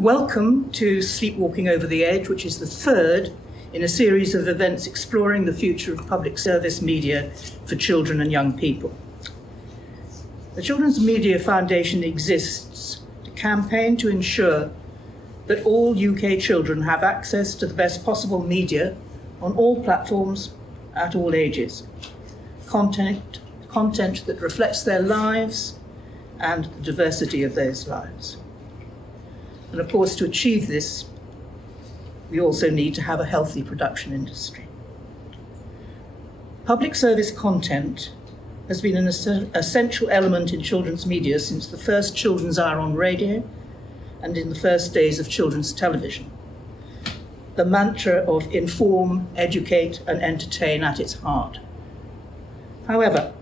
Welcome to Sleepwalking Over the Edge, which is the third in a series of events exploring the future of public service media for children and young people. The Children's Media Foundation exists to campaign to ensure that all UK children have access to the best possible media on all platforms at all ages. Content that reflects their lives and the diversity of those lives. And of course, to achieve this, we also need to have a healthy production industry. Public service content has been an essential element in children's media since the first children's hour on radio and in the first days of children's television. The mantra of inform, educate, and entertain at its heart. However,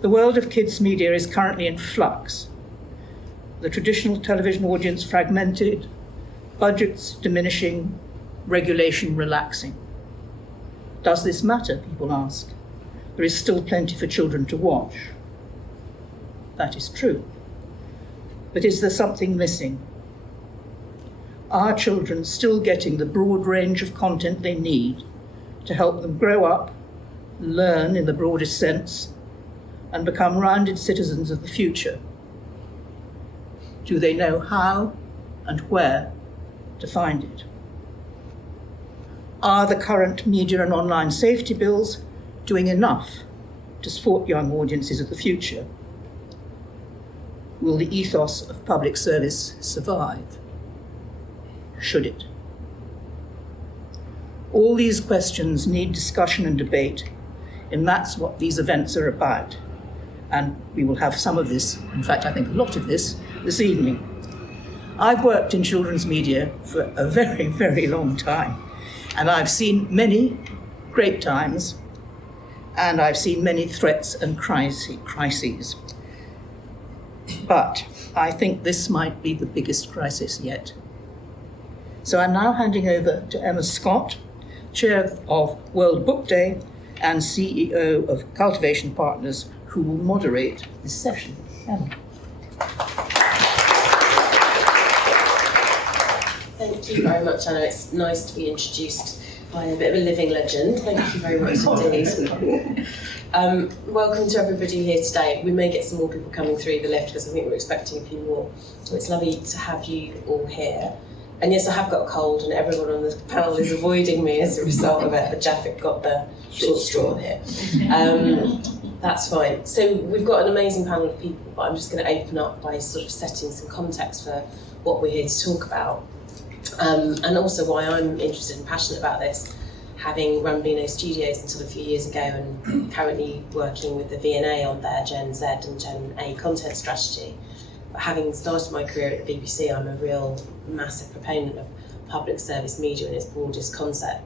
the world of kids' media is currently in flux. The traditional television audience fragmented, budgets diminishing, regulation relaxing. Does this matter, people ask? There is still plenty for children to watch. That is true. But is there something missing? Are children still getting the broad range of content they need to help them grow up, learn in the broadest sense, and become rounded citizens of the future? Do they know how and where to find it? Are the current media and online safety bills doing enough to support young audiences of the future? Will the ethos of public service survive? Should it? All these questions need discussion and debate, and that's what these events are about. And we will have some of this, in fact, I think a lot of this evening. I've worked in children's media for a very, very long time, and I've seen many great times, and I've seen many threats and crises. But I think this might be the biggest crisis yet. So I'm now handing over to Emma Scott, Chair of World Book Day and CEO of Cultivation Partners, who will moderate this session. Emma. Thank you very much, Anna. It's nice to be introduced by a bit of a living legend. Thank you very much indeed. Welcome to everybody here today. We may get some more people coming through the lift because I think we're expecting a few more. So it's lovely to have you all here. And yes, I have got a cold and everyone on the panel is avoiding me as a result of it, but Japhet got the short straw here. That's fine. So we've got an amazing panel of people, but I'm just going to open up by sort of setting some context for what we're here to talk about. And also why I'm interested and passionate about this, having run Beano Studios until a few years ago and currently working with the V&A on their Gen Z and Gen A content strategy. But having started my career at the BBC, I'm a real massive proponent of public service media in its broadest concept.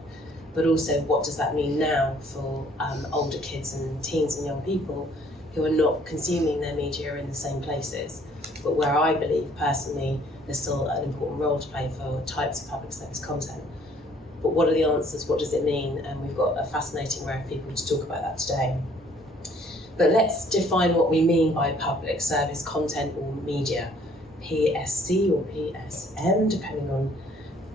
But also, what does that mean now for older kids and teens and young people who are not consuming their media in the same places, but where I believe personally there's still an important role to play for types of public service content. But what are the answers? What does it mean? And we've got a fascinating array of people to talk about that today. But let's define what we mean by public service content or media, PSC or PSM, depending on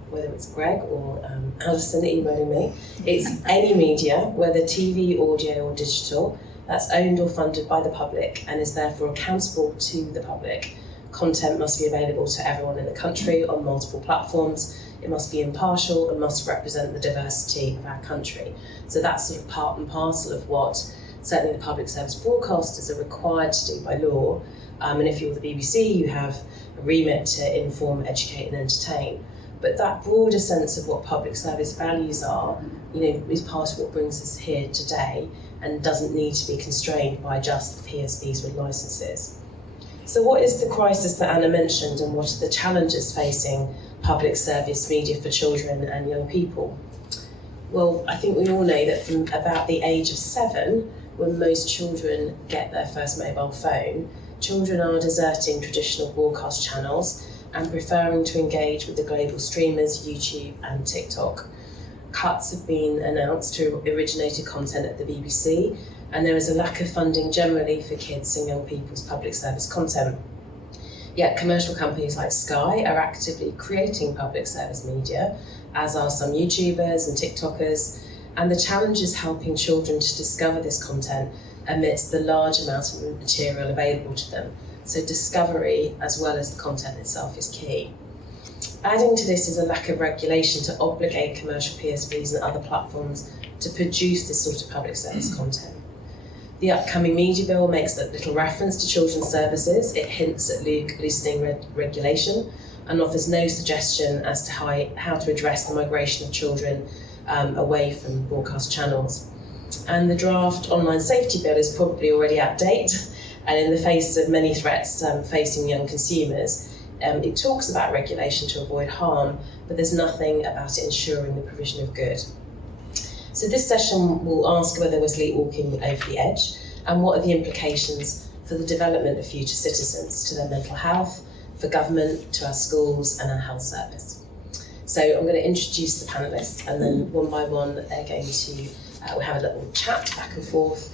whether it's Greg or Alison emailing me. It's any media, whether TV, audio or digital, that's owned or funded by the public and is therefore accountable to the public. Content must be available to everyone in the country on multiple platforms. It must be impartial and must represent the diversity of our country. So that's sort of part and parcel of what certainly the public service broadcasters are required to do by law. And if you're the BBC, you have a remit to inform, educate and entertain. But that broader sense of what public service values are, is part of what brings us here today and doesn't need to be constrained by just the PSBs with licences. So what is the crisis that Anna mentioned and what are the challenges facing public service media for children and young people? Well, I think we all know that from about the age of 7, when most children get their first mobile phone, children are deserting traditional broadcast channels and preferring to engage with the global streamers, YouTube and TikTok. Cuts have been announced to originated content at the BBC, and there is a lack of funding generally for kids and young people's public service content. Yet commercial companies like Sky are actively creating public service media, as are some YouTubers and TikTokers, and the challenge is helping children to discover this content amidst the large amount of material available to them. So discovery, as well as the content itself, is key. Adding to this is a lack of regulation to obligate commercial PSBs and other platforms to produce this sort of public service content. The upcoming media bill makes little reference to children's services. It hints at loosening regulation and offers no suggestion as to how to address the migration of children away from broadcast channels. And the draft online safety bill is probably already out of date, and in the face of many threats facing young consumers, it talks about regulation to avoid harm, but there's nothing about it ensuring the provision of good. So this session will ask whether we're sleepwalking over the edge and what are the implications for the development of future citizens, to their mental health, for government, to our schools and our health service. So I'm going to introduce the panellists, and then one by one they're going to we'll have a little chat back and forth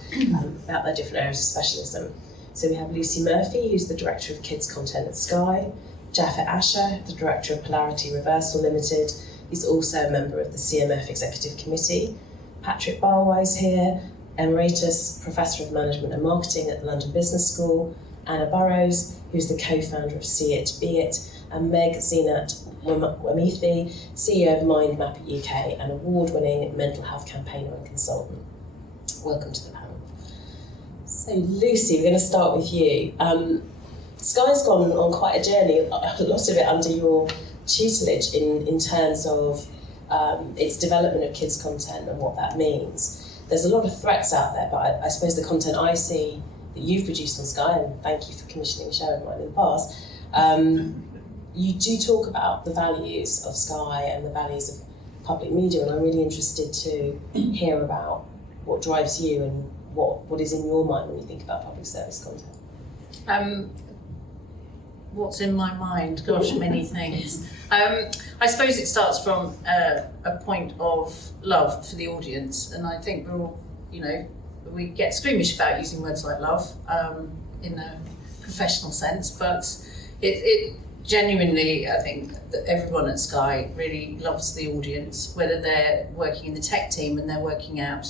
about their different areas of specialism. So we have Lucy Murphy, who's the Director of Kids Content at Sky, Japhet, the Director of Polarity Reversal Limited. He's also a member of the CMF Executive Committee. Patrick Barwise here, Emeritus, Professor of Management and Marketing at the London Business School. Anna Burrows, who's the co-founder of See It, Be It, and Meg Zeenat Wamithi, CEO of Mindmapper UK, an award-winning mental health campaigner and consultant. Welcome to the panel. So Lucy, we're going to start with you. Sky's gone on quite a journey, a lot of it under your tutelage in terms of its development of kids' content and what that means. There's a lot of threats out there, but I suppose the content I see that you've produced on Sky, and thank you for commissioning a show of mine in the past, you do talk about the values of Sky and the values of public media, and I'm really interested to hear about what drives you and what is in your mind when you think about public service content. What's in my mind? Gosh, many things. I suppose it starts from a point of love for the audience, and I think we're all, we get squeamish about using words like love in a professional sense, but it genuinely, I think that everyone at Sky really loves the audience, whether they're working in the tech team and they're working out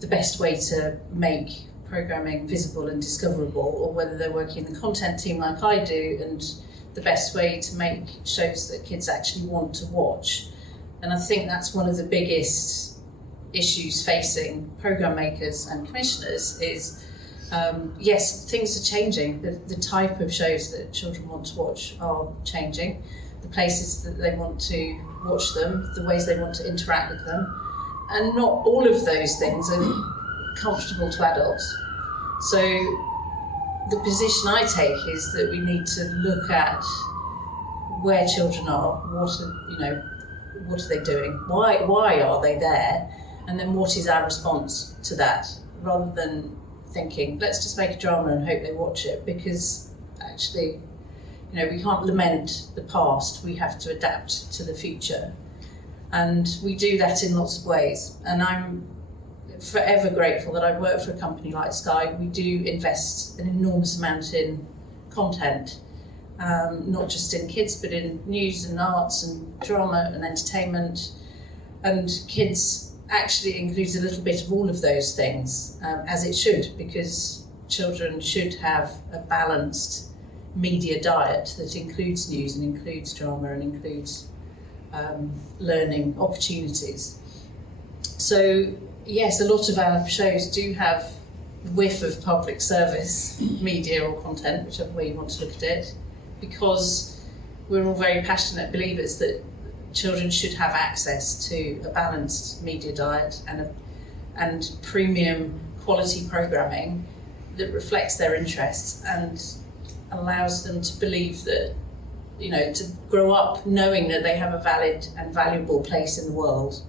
the best way to make programming visible and discoverable, or whether they're working in the content team like I do and the best way to make shows that kids actually want to watch. And I think that's one of the biggest issues facing programme makers and commissioners is, yes, things are changing. The type of shows that children want to watch are changing. The places that they want to watch them, the ways they want to interact with them. And not all of those things are comfortable to adults. So the position I take is that we need to look at where children are, what are they doing, why are they there, and then what is our response to that, rather than thinking let's just make a drama and hope they watch it, because actually, we can't lament the past, we have to adapt to the future, and we do that in lots of ways. And I'm forever grateful that I work for a company like Sky. We do invest an enormous amount in content, not just in kids, but in news and arts and drama and entertainment. And kids actually includes a little bit of all of those things, as it should, because children should have a balanced media diet that includes news and includes drama and includes learning opportunities. So yes, a lot of our shows do have a whiff of public service media or content, whichever way you want to look at it, because we're all very passionate believers that children should have access to a balanced media diet and premium quality programming that reflects their interests and allows them to believe that, to grow up knowing that they have a valid and valuable place in the world.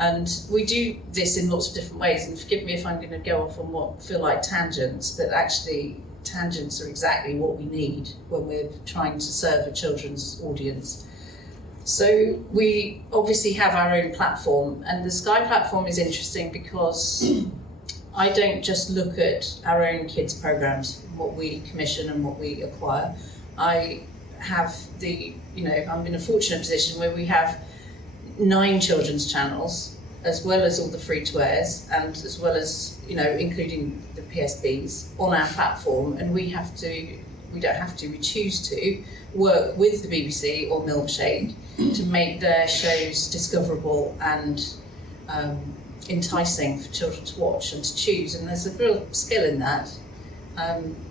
And we do this in lots of different ways, and forgive me if I'm going to go off on what feel like tangents, but actually tangents are exactly what we need when we're trying to serve a children's audience. So we obviously have our own platform, and the Sky platform is interesting because I don't just look at our own kids' programmes, what we commission and what we acquire. I have I'm in a fortunate position where we have 9 children's channels, as well as all the free-to-airs, and as well as, including the PSBs on our platform, and we choose to work with the BBC or Milkshake to make their shows discoverable and enticing for children to watch and to choose, and there's a real skill in that.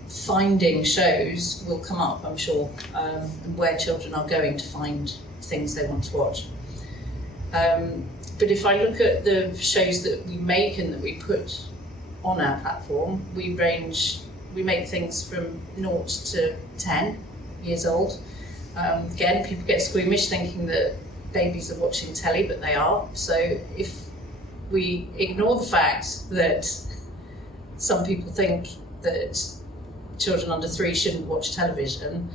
Finding shows will come up, I'm sure, and where children are going to find things they want to watch. But if I look at the shows that we make and that we put on our platform, we make things from 0 to 10 years old. Again, people get squeamish thinking that babies are watching telly, but they are. So if we ignore the fact that some people think that children under 3 shouldn't watch television,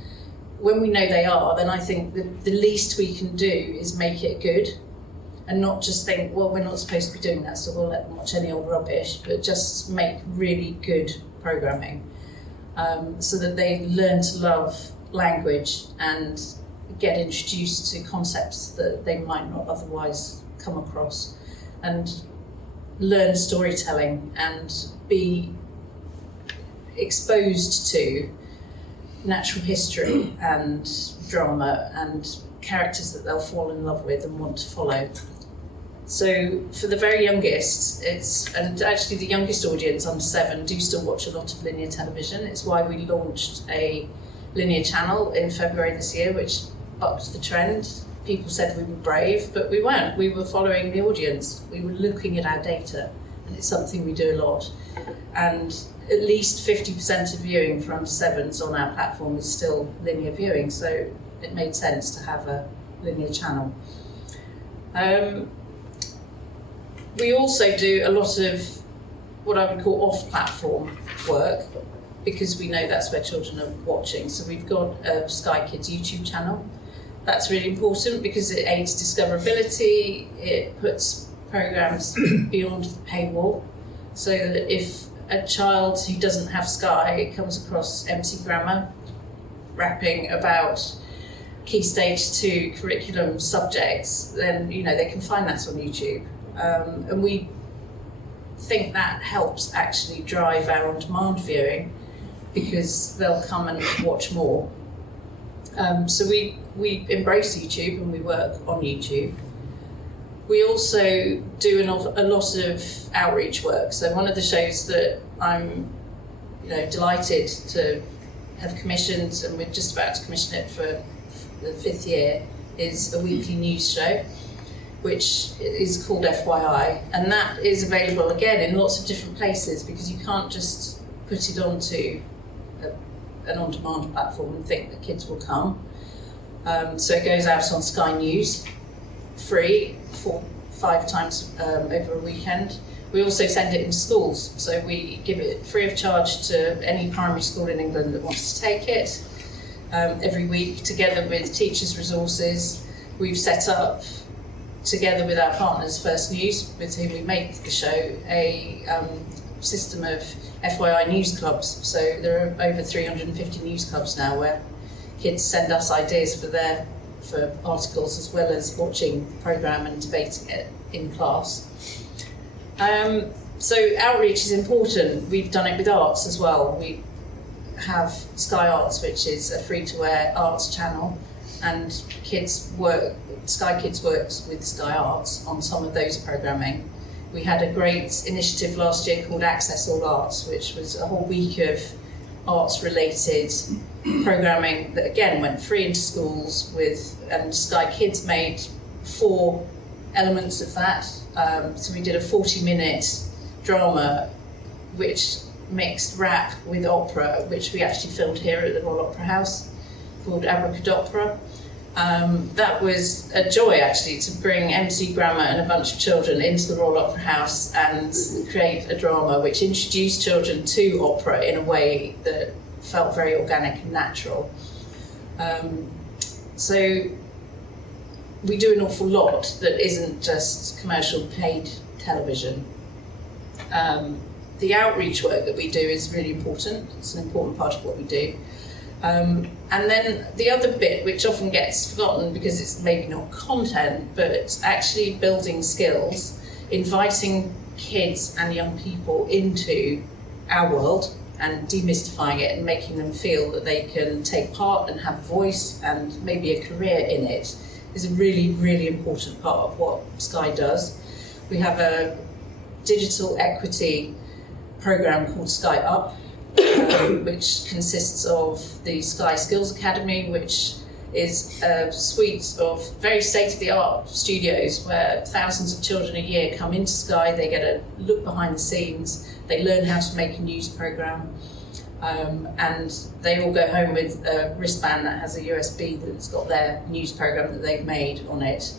when we know they are, then I think the least we can do is make it good, and not just think, well, we're not supposed to be doing that, so we'll let them watch any old rubbish, but just make really good programming, so that they learn to love language and get introduced to concepts that they might not otherwise come across, and learn storytelling and be exposed to natural history and drama and characters that they'll fall in love with and want to follow. So for the very youngest, and actually the youngest audience, under 7, do still watch a lot of linear television. It's why we launched a linear channel in February this year, which bucked the trend. People said we were brave, but we weren't. We were following the audience. We were looking at our data, and it's something we do a lot. And at least 50% of viewing for under 7s on our platform is still linear viewing, so it made sense to have a linear channel. We also do a lot of what I would call off-platform work, because we know that's where children are watching. So we've got a Sky Kids YouTube channel. That's really important because it aids discoverability, it puts programmes beyond the paywall, so that if a child who doesn't have Sky comes across MC Grammar rapping about Key Stage 2 curriculum subjects, then they can find that on YouTube. And we think that helps actually drive our on-demand viewing, because they'll come and watch more. So we embrace YouTube and we work on YouTube. We also do a lot of outreach work. So one of the shows that I'm delighted to have commissioned, and we're just about to commission it for the 5th year, is a weekly news show, which is called FYI, and that is available again in lots of different places, because you can't just put it onto an on-demand platform and think that kids will come. So it goes out on Sky News, free, 4-5 times over a weekend. We also send it into schools, so we give it free of charge to any primary school in England that wants to take it. Every week, together with Teachers Resources, we've set up, together with our partners First News, with whom we make the show, a system of FYI news clubs. So there are over 350 news clubs now where kids send us ideas for articles, as well as watching the programme and debating it in class. So outreach is important. We've done it with arts as well. We have Sky Arts, which is a free-to-air arts channel, and Sky Kids works with Sky Arts on some of those programming. We had a great initiative last year called Access All Arts, which was a whole week of arts-related programming that again went free into schools and Sky Kids made 4 elements of that. So we did a 40-minute drama which mixed rap with opera, which we actually filmed here at the Royal Opera House, called Abracadopera. That was a joy actually, to bring MC Grammar and a bunch of children into the Royal Opera House and create a drama which introduced children to opera in a way that felt very organic and natural. So we do an awful lot that isn't just commercial paid television. The outreach work that we do is really important. It's an important part of what we do. And then the other bit, which often gets forgotten because it's maybe not content, but it's actually building skills, inviting kids and young people into our world and demystifying it and making them feel that they can take part and have a voice and maybe a career in it is a really, really important part of what Sky does. We have a digital equity program called Sky Up, which consists of the Sky Skills Academy, which is a suite of very state-of-the-art studios where thousands of children a year come into Sky, they get a look behind the scenes, they learn how to make a news programme, and they all go home with a wristband that has a USB that's got their news programme that they've made on it.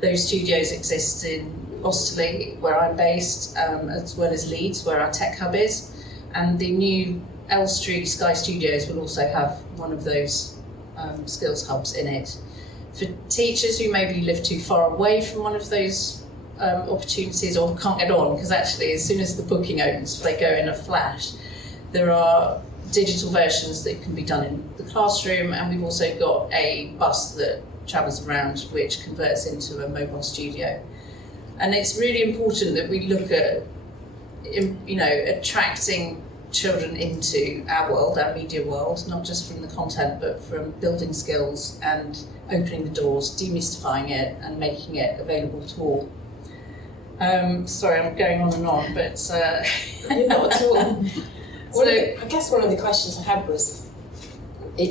Those studios exist in Osterley, where I'm based, as well as Leeds, where our tech hub is. And the new Elstree Sky Studios will also have one of those skills hubs in it. For teachers who maybe live too far away from one of those opportunities or can't get on, because actually as soon as the booking opens, they go in a flash, there are digital versions that can be done in the classroom, and we've also got a bus that travels around which converts into a mobile studio. And it's really important that we look at attracting children into our world, our media world, not just from the content, but from building skills and opening the doors, demystifying it and making it available to all. Sorry, I'm going on and on, but... Not at all. I guess one of the questions I had was, we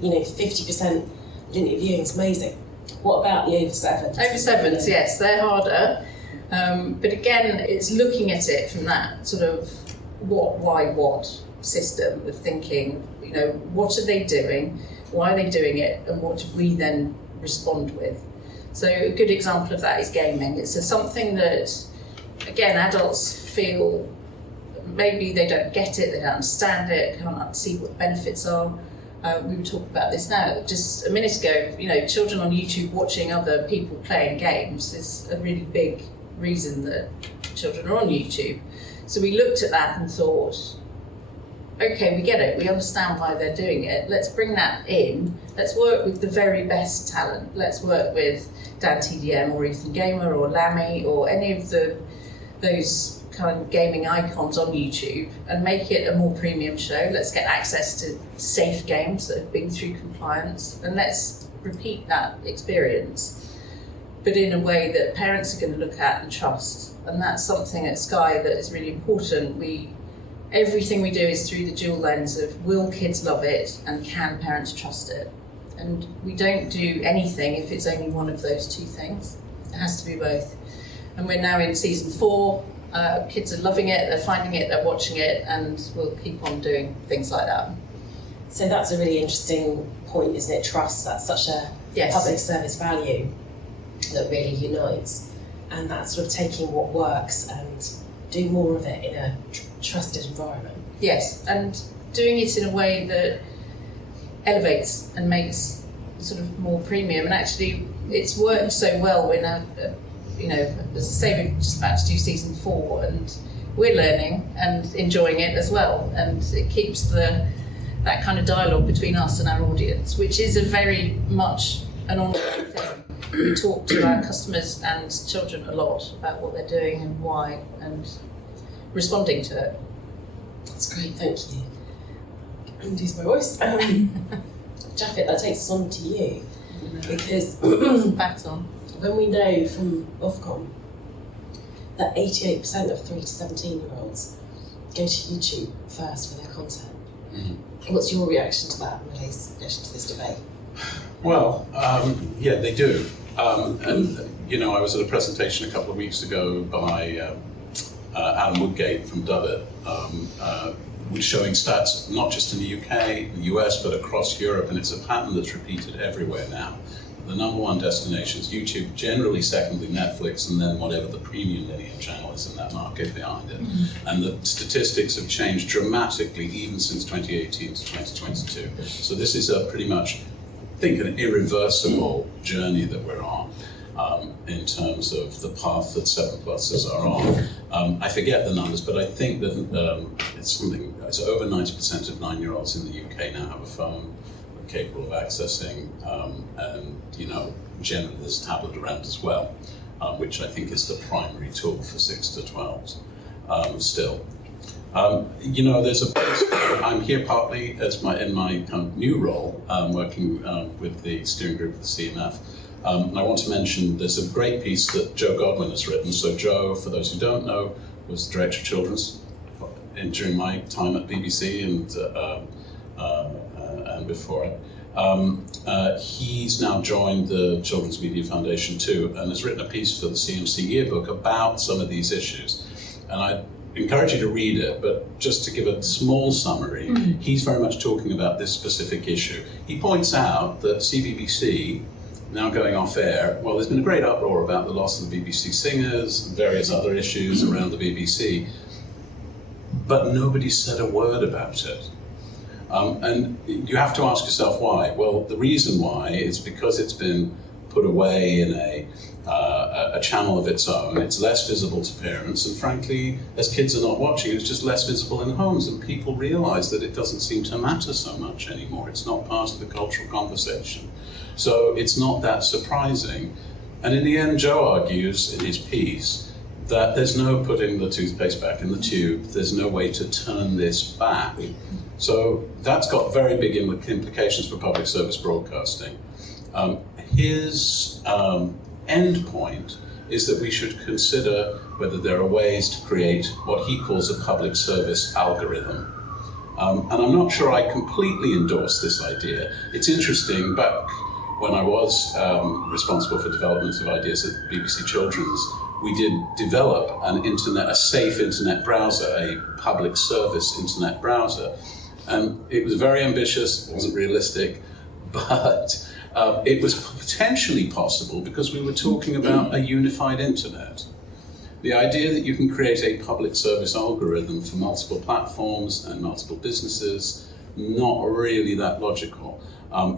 50% linear viewing is amazing. What about the over 7s? Over 7s, yes, they're harder. But again, it's looking at it from that sort of what, why, what system of thinking, what are they doing, why are they doing it, and what do we then respond with? So a good example of that is gaming. It's something that, again, adults feel maybe they don't get it, they don't understand it, can't see what the benefits are. We were talking about this now, just a minute ago, children on YouTube watching other people playing games is a really big reason that children are on YouTube. So we looked at that and thought, okay, we get it, we understand why they're doing it, let's bring that in, let's work with the very best talent, let's work with Dan TDM or Ethan Gamer or Lammy or any of those kind of gaming icons on YouTube and make it a more premium show. Let's get access to safe games that have been through compliance, and let's repeat that experience, but in a way that parents are going to look at and trust. And that's something at Sky that is really important. Everything we do is through the dual lens of will kids love it and can parents trust it? And we don't do anything if it's only one of those two things. It has to be both. And we're now in season 4. Kids are loving it, they're finding it, they're watching it, and we'll keep on doing things like that. So that's a really interesting point, isn't it? Trust, that's such a public service value that really unites. And that's sort of taking what works and doing more of it in a trusted environment. Yes, and doing it in a way that elevates and makes sort of more premium. And actually, it's worked so well. We're now, as I say, we're just about to do season 4, and we're learning and enjoying it as well. And it keeps that kind of dialogue between us and our audience, which is a very much an ongoing thing. We talk to our customers and children a lot about what they're doing and why, and responding to it. That's great, thank you. I'm going to use my voice. Japhet, that takes us on to you, because back on. When we know from Ofcom that 88% of 3 to 17-year-olds go to YouTube first for their content, what's your reaction to that in relation to this debate? Well, yeah, they do. And I was at a presentation a couple of weeks ago by Alan Woodgate from Dubbit, was showing stats not just in the UK, the US, but across Europe, and it's a pattern that's repeated everywhere now. The number one destination is YouTube, generally secondly Netflix, and then whatever the premium linear channel is in that market behind it. And the statistics have changed dramatically even since 2018 to 2022. So this is a pretty much, I think, an irreversible journey that we're on. in terms of the path that 7+ers are on. I forget the numbers, but I think that it's over 90% of 9-year-olds in the UK now have a phone capable of accessing, and generally there's a tablet around as well, which I think is the primary tool for 6 to 12s still. There's a place, I'm here partly in my kind of new role, working with the steering group of the CMF. And I want to mention there's a great piece that Joe Godwin has written. So Joe, for those who don't know, was the director of children's during my time at BBC and before it. He's now joined the Children's Media Foundation too, and has written a piece for the CMC yearbook about some of these issues. And I encourage you to read it, but just to give a small summary, he's very much talking about this specific issue. He points out that CBBC, now going off air, well, there's been a great uproar about the loss of the BBC singers and various other issues around the BBC, but nobody said a word about it. And you have to ask yourself why. Well, the reason why is because it's been put away in a channel of its own. It's less visible to parents, and frankly, as kids are not watching, it's just less visible in homes, and people realise that it doesn't seem to matter so much anymore. It's not part of the cultural conversation. So it's not that surprising. And in the end, Joe argues in his piece that there's no putting the toothpaste back in the tube, there's no way to turn this back. So that's got very big implications for public service broadcasting. His end point is that we should consider whether there are ways to create what he calls a public service algorithm. And I'm not sure I completely endorse this idea. It's interesting, back when I was responsible for development of ideas at BBC Children's, we did develop a safe internet browser, a public service internet browser. And it was very ambitious, it wasn't realistic, but it was potentially possible because we were talking about a unified internet. The idea that you can create a public service algorithm for multiple platforms and multiple businesses, not really that logical,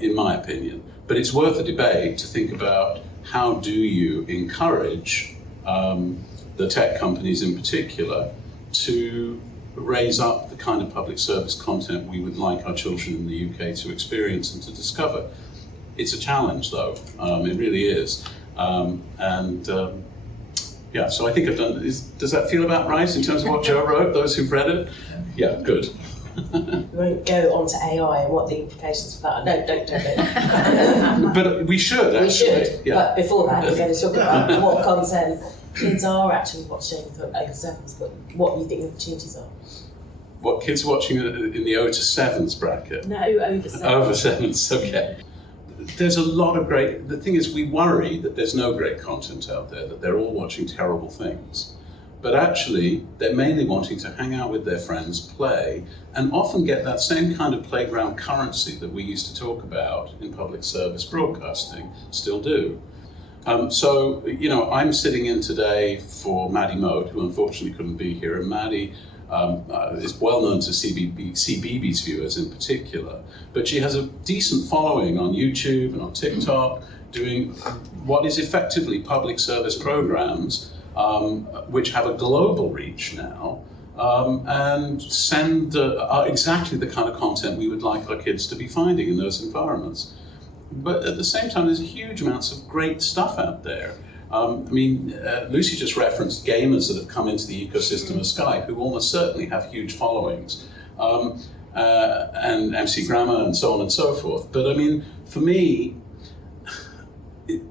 in my opinion. But it's worth a debate to think about how do you encourage the tech companies in particular to raise up the kind of public service content we would like our children in the UK to experience and to discover. It's a challenge though, it really is. Yeah, so I think I've done, does that feel about right in terms of what Joe wrote, those who've read it? Yeah, good. We won't go on to AI and what the implications for that are. No, don't. But we should, actually. We should, yeah. But before that, we're going to talk about what content kids are actually watching for over 7s, but what you think the opportunities are. What kids are watching in the 0 to 7s bracket? No, over 7s. Over 7s, okay. There's a lot of great, the thing is we worry that there's no great content out there, that they're all watching terrible things. But actually, they're mainly wanting to hang out with their friends, play, and often get that same kind of playground currency that we used to talk about in public service broadcasting, still do. So, I'm sitting in today for Maddie Moat, who unfortunately couldn't be here, and Maddie is well known to CBeebies viewers in particular, but she has a decent following on YouTube and on TikTok, doing what is effectively public service programs, which have a global reach now, and send exactly the kind of content we would like our kids to be finding in those environments. But at the same time, there's huge amounts of great stuff out there. Lucy just referenced gamers that have come into the ecosystem of Skype, who almost certainly have huge followings, and MC Grammar and so on and so forth. But for me,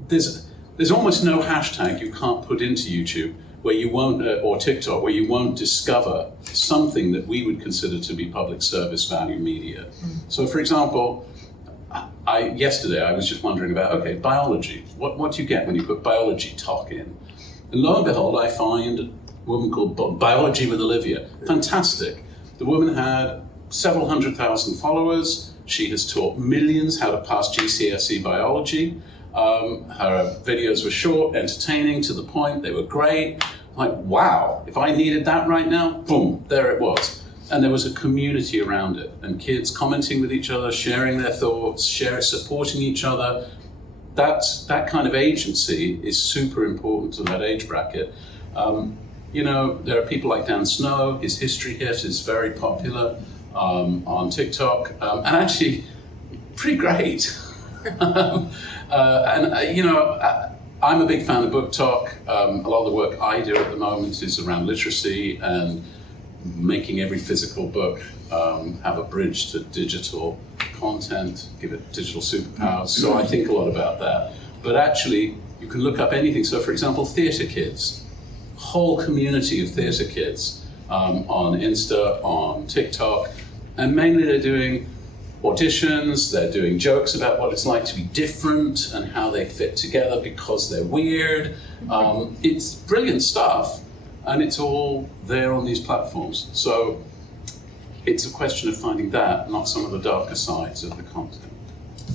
there's almost no hashtag you can't put into YouTube where you won't, or TikTok, where you won't discover something that we would consider to be public service value media. So, for example, yesterday I was just wondering about, biology. What do you get when you put biology talk in? And lo and behold, I find a woman called Biology with Olivia. Fantastic. The woman had several 100,000 followers. She has taught millions how to pass GCSE biology. Her videos were short, entertaining, to the point, they were great. Like, wow, if I needed that right now, boom, there it was. And there was a community around it, and kids commenting with each other, sharing their thoughts, supporting each other. that kind of agency is super important to that age bracket. There are people like Dan Snow. His history hit is very popular on TikTok, and actually pretty great. I'm a big fan of Book Talk. A lot of the work I do at the moment is around literacy and making every physical book have a bridge to digital content, give it digital superpowers. So I think a lot about that. But actually, you can look up anything. So for example, theatre kids, whole community of theatre kids on Insta, on TikTok, and mainly they're doing auditions, they're doing jokes about what it's like to be different and how they fit together because they're weird. It's brilliant stuff, and it's all there on these platforms. So it's a question of finding that, not some of the darker sides of the content.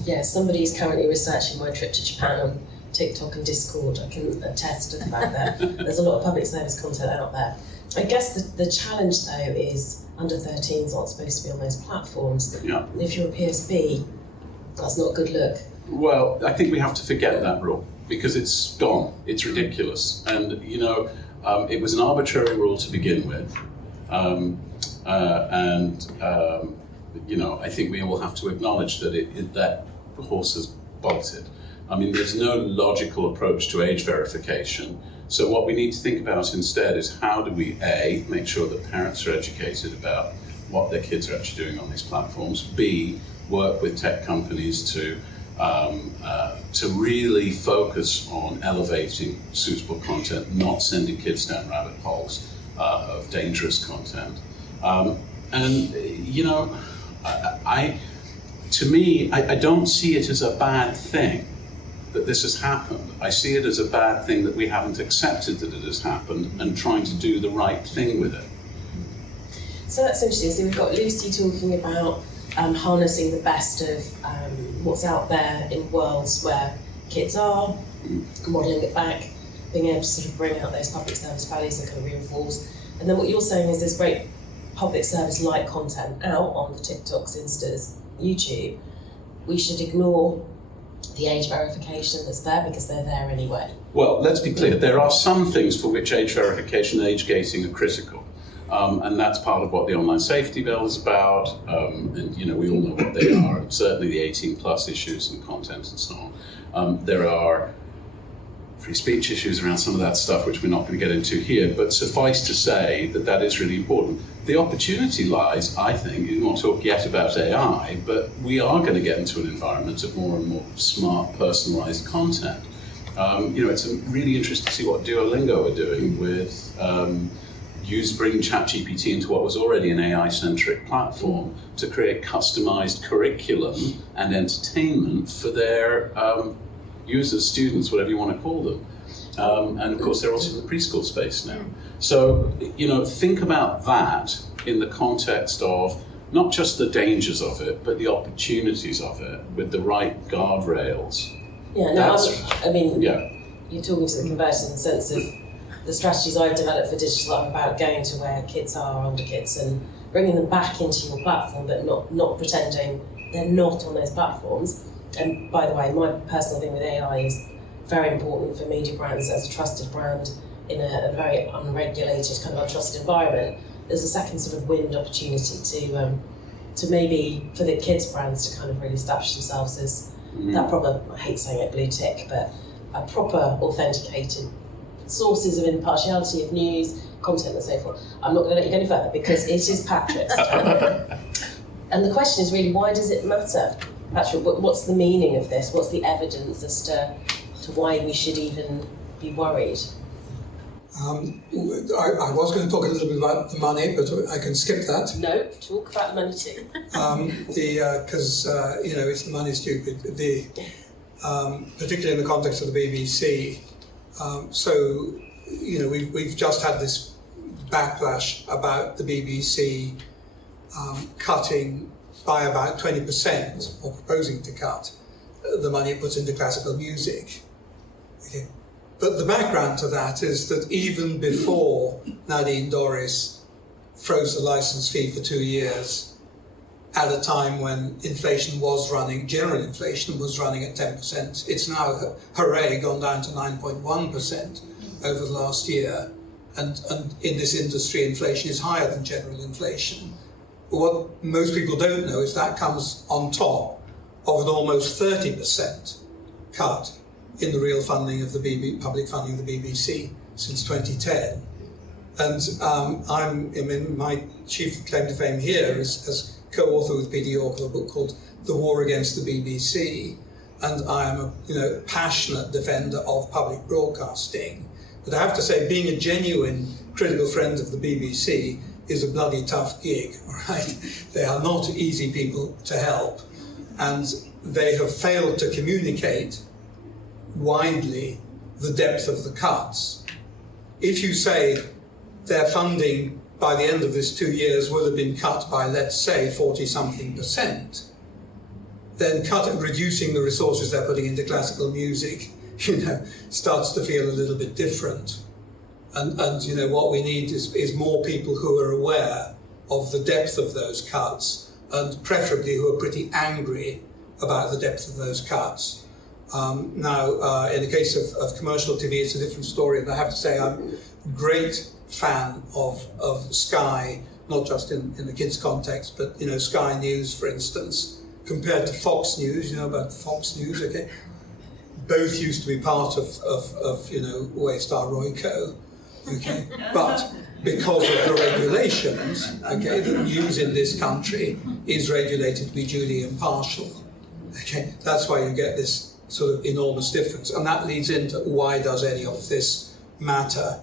Yeah, somebody is currently researching my trip to Japan on TikTok and Discord. I can attest to the fact that there's a lot of public service content out there. I guess the challenge though is under 13s aren't supposed to be on those platforms. Yeah. And if you're a PSB, that's not a good look. Well, I think we have to forget that rule because it's gone. It's ridiculous. And, it was an arbitrary rule to begin with. I think we all have to acknowledge that that horse has bolted. I mean, there's no logical approach to age verification. So what we need to think about instead is how do we, A, make sure that parents are educated about what their kids are actually doing on these platforms, B, work with tech companies to really focus on elevating suitable content, not sending kids down rabbit holes of dangerous content. I don't see it as a bad thing that this has happened. I see it as a bad thing that we haven't accepted that it has happened and trying to do the right thing with it. So that's interesting. So we've got Lucy talking about harnessing the best of what's out there in worlds where kids are, modelling it back, being able to sort of bring out those public service values and kind of reinforce. And then what you're saying is there's great public service-like content out on the TikToks, Instas, YouTube. We should ignore the age verification that's there because they're there anyway. Well, let's be clear. There are some things for which age verification and age gating are critical. And that's part of what the online safety bill is about. We all know what they are. Certainly the 18 plus issues and content and so on. There are free speech issues around some of that stuff, which we're not going to get into here, but suffice to say that that is really important. The opportunity lies, I think, you won't talk yet about AI, but we are going to get into an environment of more and more smart, personalized content. It's really interesting to see what Duolingo are doing with bringing ChatGPT into what was already an AI-centric platform to create customized curriculum and entertainment for their users, students, whatever you want to call them. And of course, they're also in the preschool space now. So, think about that in the context of not just the dangers of it, but the opportunities of it with the right guardrails. Yeah, you're talking to the conversion in the sense of the strategies I've developed for digital are about going to where kids are, older kids, and bringing them back into your platform, but not pretending they're not on those platforms. And by the way, my personal thing with AI is very important for media brands as a trusted brand in a very unregulated, kind of untrusted environment. There's a second sort of wind opportunity to maybe for the kids brands to kind of really establish themselves as that proper, I hate saying it, blue tick, but a proper authenticated sources of impartiality of news, content and so forth. I'm not going to let you go any further because it is Patrick's turn. And the question is really, why does it matter? Patrick, what's the meaning of this? What's the evidence as to why we should even be worried? I was going to talk a little bit about the money, but I can skip that. No, talk about the money too. Because it's the money stupid. Particularly in the context of the BBC. We've just had this backlash about the BBC cutting by about 20%, or proposing to cut, the money it puts into classical music. Okay. But the background to that is that even before Nadine Dorries froze the licence fee for 2 years, at a time when general inflation was running at 10%. It's now, hooray, gone down to 9.1% over the last year. And in this industry, inflation is higher than general inflation. But what most people don't know is that comes on top of an almost 30% cut in the real funding of the public funding of the BBC since 2010. And my chief claim to fame here is as co-author with Peter York of a book called The War Against the BBC, and I am a passionate defender of public broadcasting. But I have to say, being a genuine critical friend of the BBC is a bloody tough gig, all right? They are not easy people to help, and they have failed to communicate widely the depth of the cuts. If you say their funding by the end of this 2 years will have been cut by, let's say, 40-something%, then reducing the resources they're putting into classical music, starts to feel a little bit different. And what we need is more people who are aware of the depth of those cuts, and preferably who are pretty angry about the depth of those cuts. Now, in the case of commercial TV, it's a different story, and I have to say I'm a great fan of Sky, not just in the kids' context, but Sky News, for instance, compared to Fox News. You know about Fox News, okay? Both used to be part of Waystar Royco, okay? But because of the regulations, okay, the news in this country is regulated to be duly impartial, okay? That's why you get this sort of enormous difference, and that leads into why does any of this matter?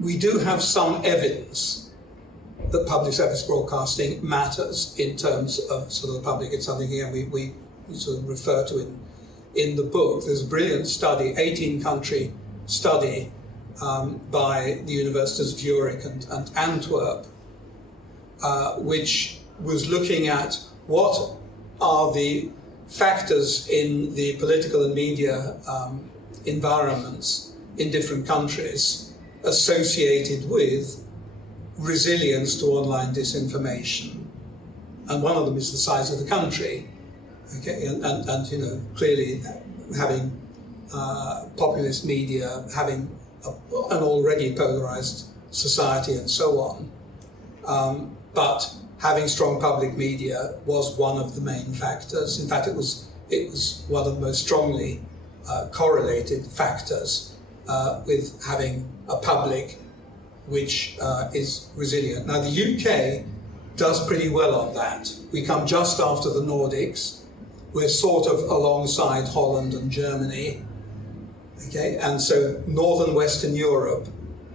We do have some evidence that public service broadcasting matters in terms of sort of the public. It's something here we sort of refer to in the book. There's a brilliant study, 18-country study by the universities of Zurich and Antwerp, which was looking at what are the factors in the political and media environments in different countries associated with resilience to online disinformation. And one of them is the size of the country, okay? And clearly having populist media, having an already polarized society and so on. But having strong public media was one of the main factors. In fact, it was one of the most strongly correlated factors with having a public which is resilient. Now, the UK does pretty well on that. We come just after the Nordics. We're sort of alongside Holland and Germany. Okay, and so Northern Western Europe,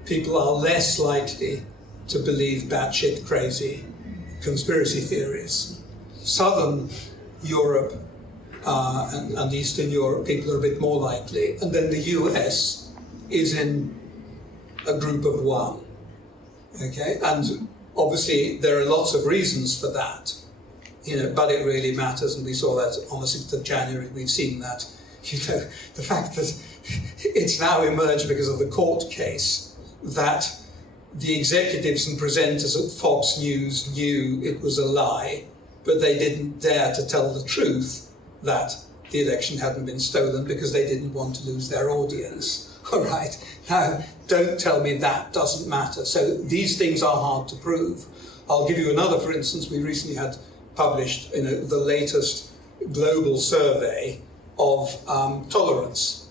people are less likely to believe batshit crazy conspiracy theories. Southern Europe and Eastern Europe, people are a bit more likely. And then the US is in a group of one. Okay, and obviously there are lots of reasons for that, but it really matters, and we saw that on the 6th of January. We've seen that, the fact that it's now emerged because of the court case that the executives and presenters at Fox News knew it was a lie, but they didn't dare to tell the truth that the election hadn't been stolen because they didn't want to lose their audience. All right, now don't tell me that doesn't matter. So these things are hard to prove. I'll give you another, for instance. We recently had published the latest global survey of tolerance.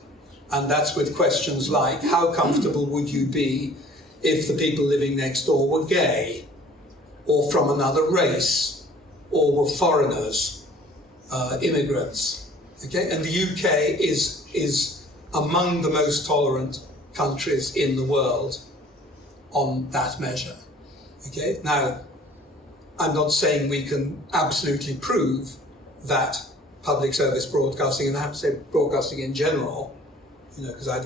And that's with questions like, how comfortable would you be if the people living next door were gay, or from another race, or were foreigners, immigrants? Okay, and the UK is among the most tolerant countries in the world on that measure. Okay, now I'm not saying we can absolutely prove that public service broadcasting, and I have to say broadcasting in general, because I'd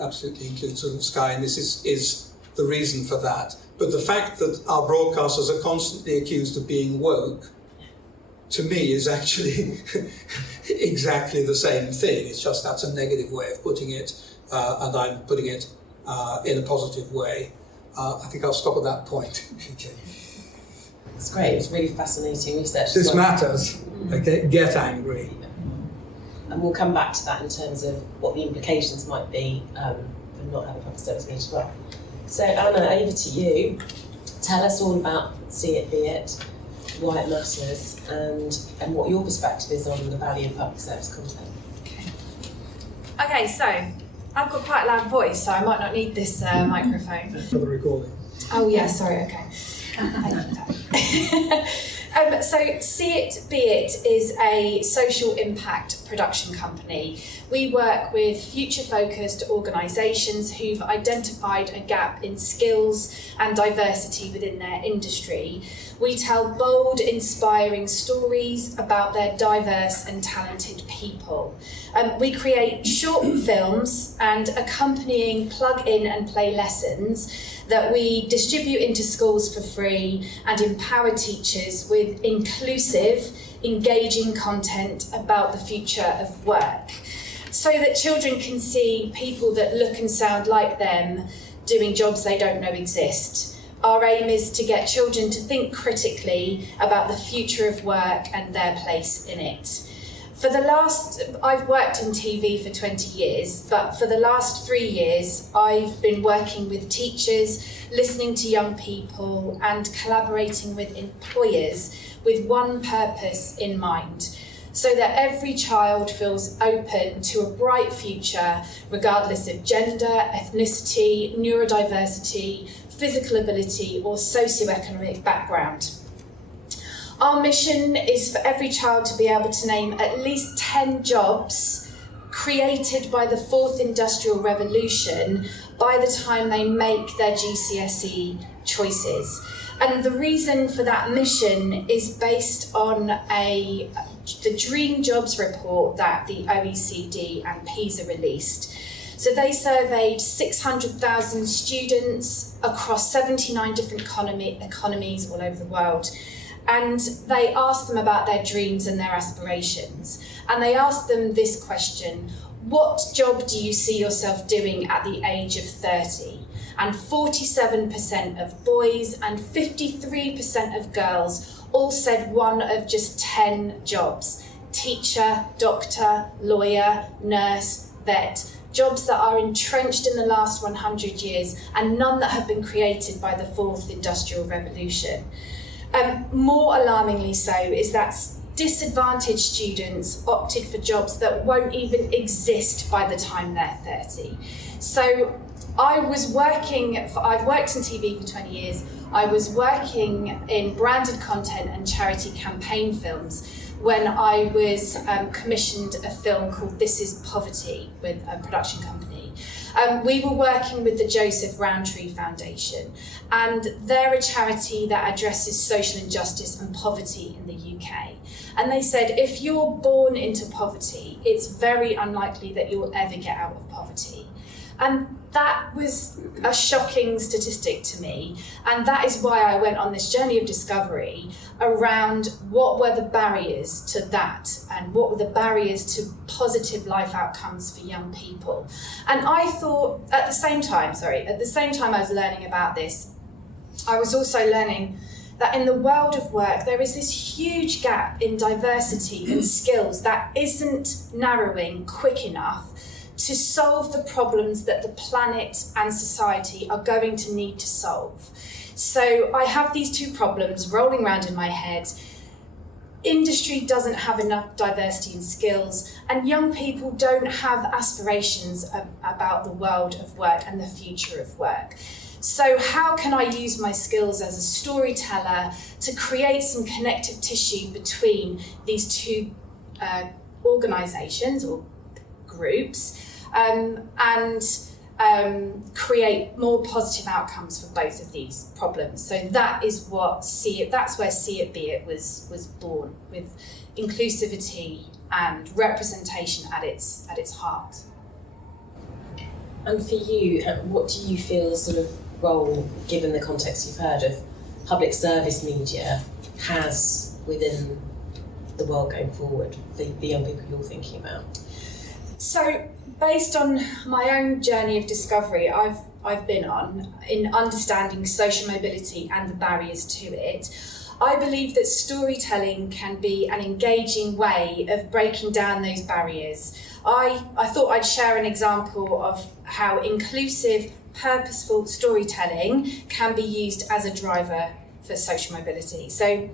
absolutely include sort of Sky, and this is the reason for that. But the fact that our broadcasters are constantly accused of being woke, to me, is actually exactly the same thing. It's just that's a negative way of putting it, and I'm putting it in a positive way. I think I'll stop at that point. Okay. It's great. It's really fascinating research. This as well. matters. Okay, get angry. And we'll come back to that in terms of what the implications might be for not having public service media as well. So Anna, over to you. Tell us all about See It, Be It, why it matters, and what your perspective is on the value of public service content. Okay, so I've got quite a loud voice, so I might not need this microphone. For the recording. Oh yeah, sorry, okay. So See It, Be It is a social impact production company. We work with future-focused organisations who've identified a gap in skills and diversity within their industry. We tell bold, inspiring stories about their diverse and talented people. We create short films and accompanying plug-in and play lessons that we distribute into schools for free and empower teachers with inclusive, engaging content about the future of work, so that children can see people that look and sound like them doing jobs they don't know exist. Our aim is to get children to think critically about the future of work and their place in it. I've worked in TV for 20 years, but for the last 3 years, I've been working with teachers, listening to young people, and collaborating with employers with one purpose in mind, so that every child feels open to a bright future, regardless of gender, ethnicity, neurodiversity, physical ability, or socioeconomic background. Our mission is for every child to be able to name at least 10 jobs created by the fourth industrial revolution by the time they make their GCSE choices. And the reason for that mission is based on the Dream Jobs report that the OECD and PISA released. So they surveyed 600,000 students across 79 different economies all over the world. And they asked them about their dreams and their aspirations. And they asked them this question: what job do you see yourself doing at the age of 30? And 47% of boys and 53% of girls all said one of just 10 jobs: teacher, doctor, lawyer, nurse, vet. Jobs that are entrenched in the last 100 years and none that have been created by the fourth industrial revolution. More alarmingly so is that disadvantaged students opted for jobs that won't even exist by the time they're 30. So I've worked in TV for 20 years. I was working in branded content and charity campaign films when I was commissioned a film called This Is Poverty with a production company. We were working with the Joseph Rowntree Foundation, and they're a charity that addresses social injustice and poverty in the UK. And they said, if you're born into poverty, it's very unlikely that you'll ever get out of poverty. And that was a shocking statistic to me. And that is why I went on this journey of discovery around what were the barriers to that and what were the barriers to positive life outcomes for young people. And I thought at the same time I was learning about this, I was also learning that in the world of work, there is this huge gap in diversity and skills that isn't narrowing quick enough to solve the problems that the planet and society are going to need to solve. So I have these two problems rolling around in my head. Industry doesn't have enough diversity and skills, and young people don't have aspirations about the world of work and the future of work. So how can I use my skills as a storyteller to create some connective tissue between these two organisations or groups, and create more positive outcomes for both of these problems? So that is what that's where See It, Be It was born, with inclusivity and representation at its heart. And for you, what do you feel sort of role, given the context you've heard, of public service media has within the world going forward for the young people you're thinking about? So based on my own journey of discovery, I've I've been on in understanding social mobility and the barriers to it, I believe that storytelling can be an engaging way of breaking down those barriers. I thought I'd share an example of how inclusive, purposeful storytelling can be used as a driver for social mobility. So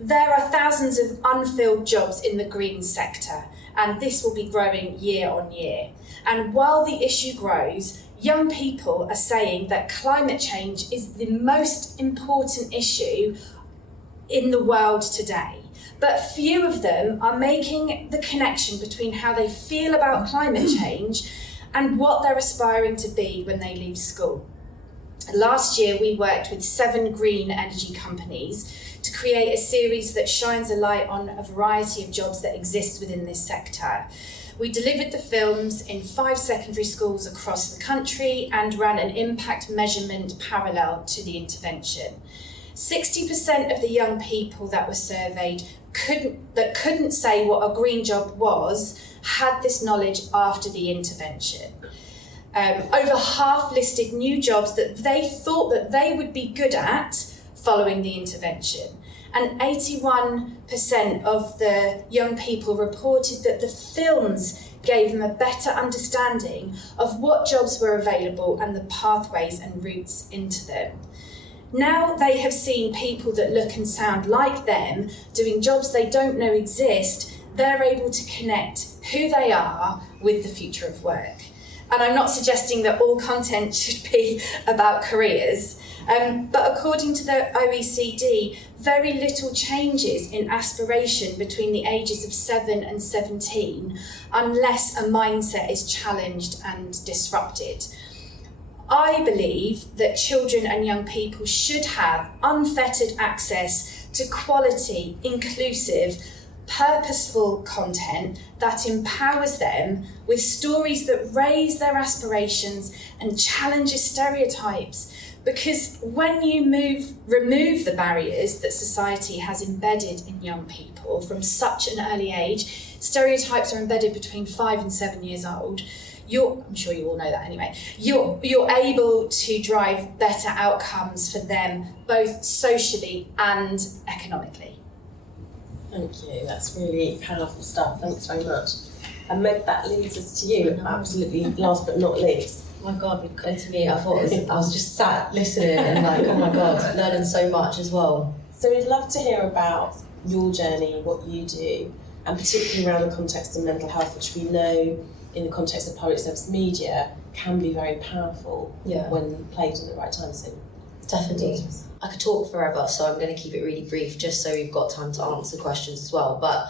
there are thousands of unfilled jobs in the green sector, and this will be growing year on year. And while the issue grows, young people are saying that climate change is the most important issue in the world today. But few of them are making the connection between how they feel about climate change and what they're aspiring to be when they leave school. Last year, we worked with 7 green energy companies to create a series that shines a light on a variety of jobs that exist within this sector. We delivered the films in 5 secondary schools across the country and ran an impact measurement parallel to the intervention. 60% of the young people that were surveyed couldn't say what a green job was had this knowledge after the intervention. Over half listed new jobs that they thought that they would be good at following the intervention. And 81% of the young people reported that the films gave them a better understanding of what jobs were available and the pathways and routes into them. Now they have seen people that look and sound like them doing jobs they don't know exist, they're able to connect who they are with the future of work. And I'm not suggesting that all content should be about careers, but according to the OECD, very little changes in aspiration between the ages of 7 and 17 unless a mindset is challenged and disrupted. I believe that children and young people should have unfettered access to quality, inclusive, purposeful content that empowers them with stories that raise their aspirations and challenges stereotypes. Because when you remove the barriers that society has embedded in young people from such an early age, stereotypes are embedded between 5 and 7 years old. I'm sure you all know that anyway, you're able to drive better outcomes for them, both socially and economically. Thank you, that's really powerful stuff, thanks very much. And Meg, that leads us to you, absolutely last but not least. Oh my God, we've come to me. I was just sat listening and like, oh my God, learning so much as well. So we'd love to hear about your journey, what you do, and particularly around the context of mental health, which we know in the context of public service media can be very powerful when played in the right time. So definitely. I could talk forever, so I'm going to keep it really brief just so we've got time to answer questions as well. But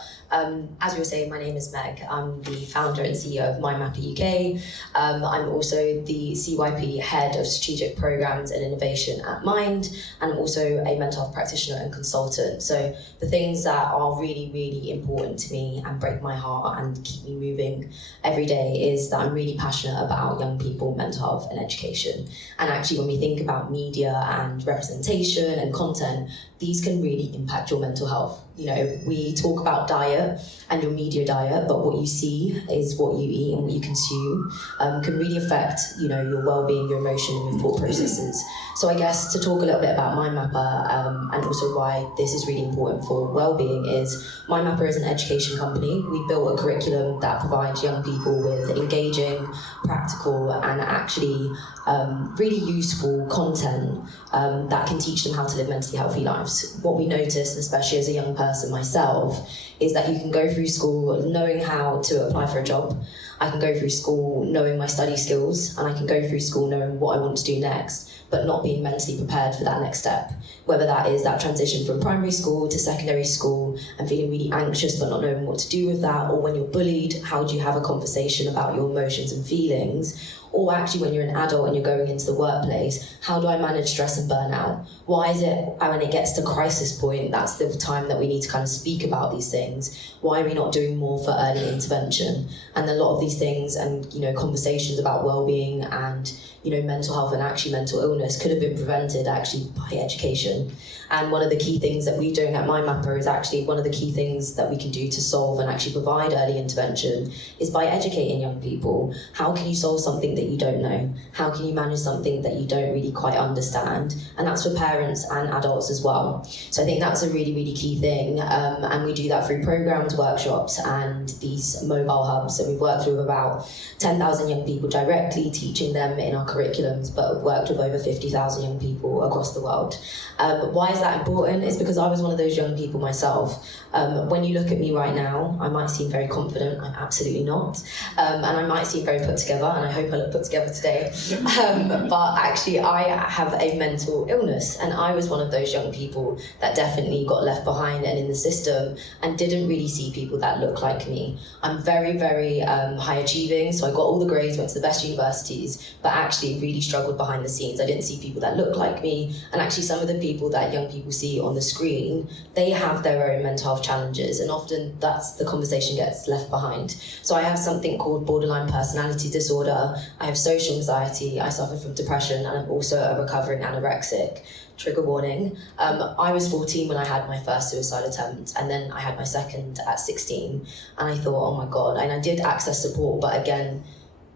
as we were saying, my name is Meg. I'm the founder and CEO of Mindmapper UK. I'm also the CYP Head of Strategic Programs and Innovation at Mind, and I'm also a mental health practitioner and consultant. So the things that are really, really important to me and break my heart and keep me moving every day is that I'm really passionate about young people, mental health and education. And actually, when we think about media and representation and content, these can really impact your mental health. You know, we talk about diet and your media diet, but what you see is what you eat and what you consume can really affect, you know, your well-being, your emotion and your thought processes. So I guess to talk a little bit about Mindmapper and also why this is really important for well-being is Mindmapper is an education company. We built a curriculum that provides young people with engaging, practical and actually really useful content that can teach them how to live mentally healthy lives. What we noticed, especially as a young person myself, is that you can go through school knowing how to apply for a job. I can go through school knowing my study skills, and I can go through school knowing what I want to do next, but not being mentally prepared for that next step. Whether that is that transition from primary school to secondary school and feeling really anxious but not knowing what to do with that, or when you're bullied, how do you have a conversation about your emotions and feelings? Or actually when you're an adult and you're going into the workplace, how do I manage stress and burnout? Why is it when it gets to crisis point, that's the time that we need to kind of speak about these things? Why are we not doing more for early intervention? And a lot of these things and, you know, conversations about well-being and, mental health and actually mental illness could have been prevented actually by education. And one of the key things that we're doing at Mindmapper is actually one of the key things that we can do to solve and actually provide early intervention is by educating young people. How can you solve something that you don't know? How can you manage something that you don't really quite understand? And that's for parents and adults as well. So I think that's a really, really key thing. And we do that through programs, workshops, and these mobile hubs. So we've worked with about 10,000 young people directly, teaching them in our curriculums, but we've worked with over 50,000 young people across the world. Why is that important? It's because I was one of those young people myself. When you look at me right now, I might seem very confident. I'm absolutely not. And I might seem very put together, and I hope I look put together today. But actually, I have a mental illness, and I was one of those young people that definitely got left behind and in the system and didn't really see people that look like me. I'm very, very high achieving, so I got all the grades, went to the best universities, but actually really struggled behind the scenes. I didn't see people that looked like me, and actually some of the people that young people see on the screen, they have their own mental health challenges, and often that's the conversation gets left behind. So I have something called borderline personality disorder, I have social anxiety, I suffer from depression, and I'm also a recovering anorexic. Trigger warning. I was 14 when I had my first suicide attempt, and then I had my second at 16, and I thought, oh my God, and I did access support, but again,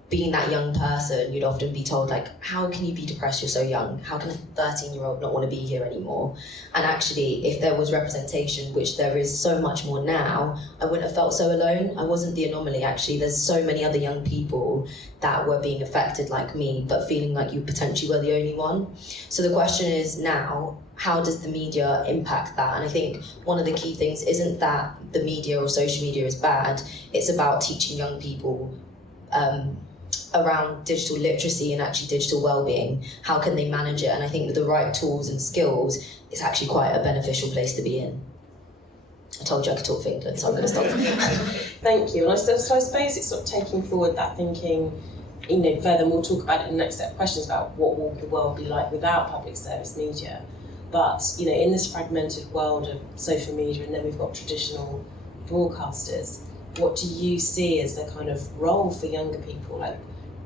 being that young person, you'd often be told, like, how can you be depressed? You're so young. How can a 13-year-old not want to be here anymore? And actually, if there was representation, which there is so much more now, I wouldn't have felt so alone. I wasn't the anomaly, actually. There's so many other young people that were being affected like me, but feeling like you potentially were the only one. So the question is now, how does the media impact that? And I think one of the key things isn't that the media or social media is bad. It's about teaching young people around digital literacy and actually digital well-being. How can they manage it? And I think with the right tools and skills, it's actually quite a beneficial place to be in. I told you I could talk for England, so I'm going to stop. Thank you. And so I suppose it's sort of taking forward that thinking, further, and we'll talk about it in the next set of questions about what will the world be like without public service media. But, in this fragmented world of social media, and then we've got traditional broadcasters, what do you see as the kind of role for younger people? Like,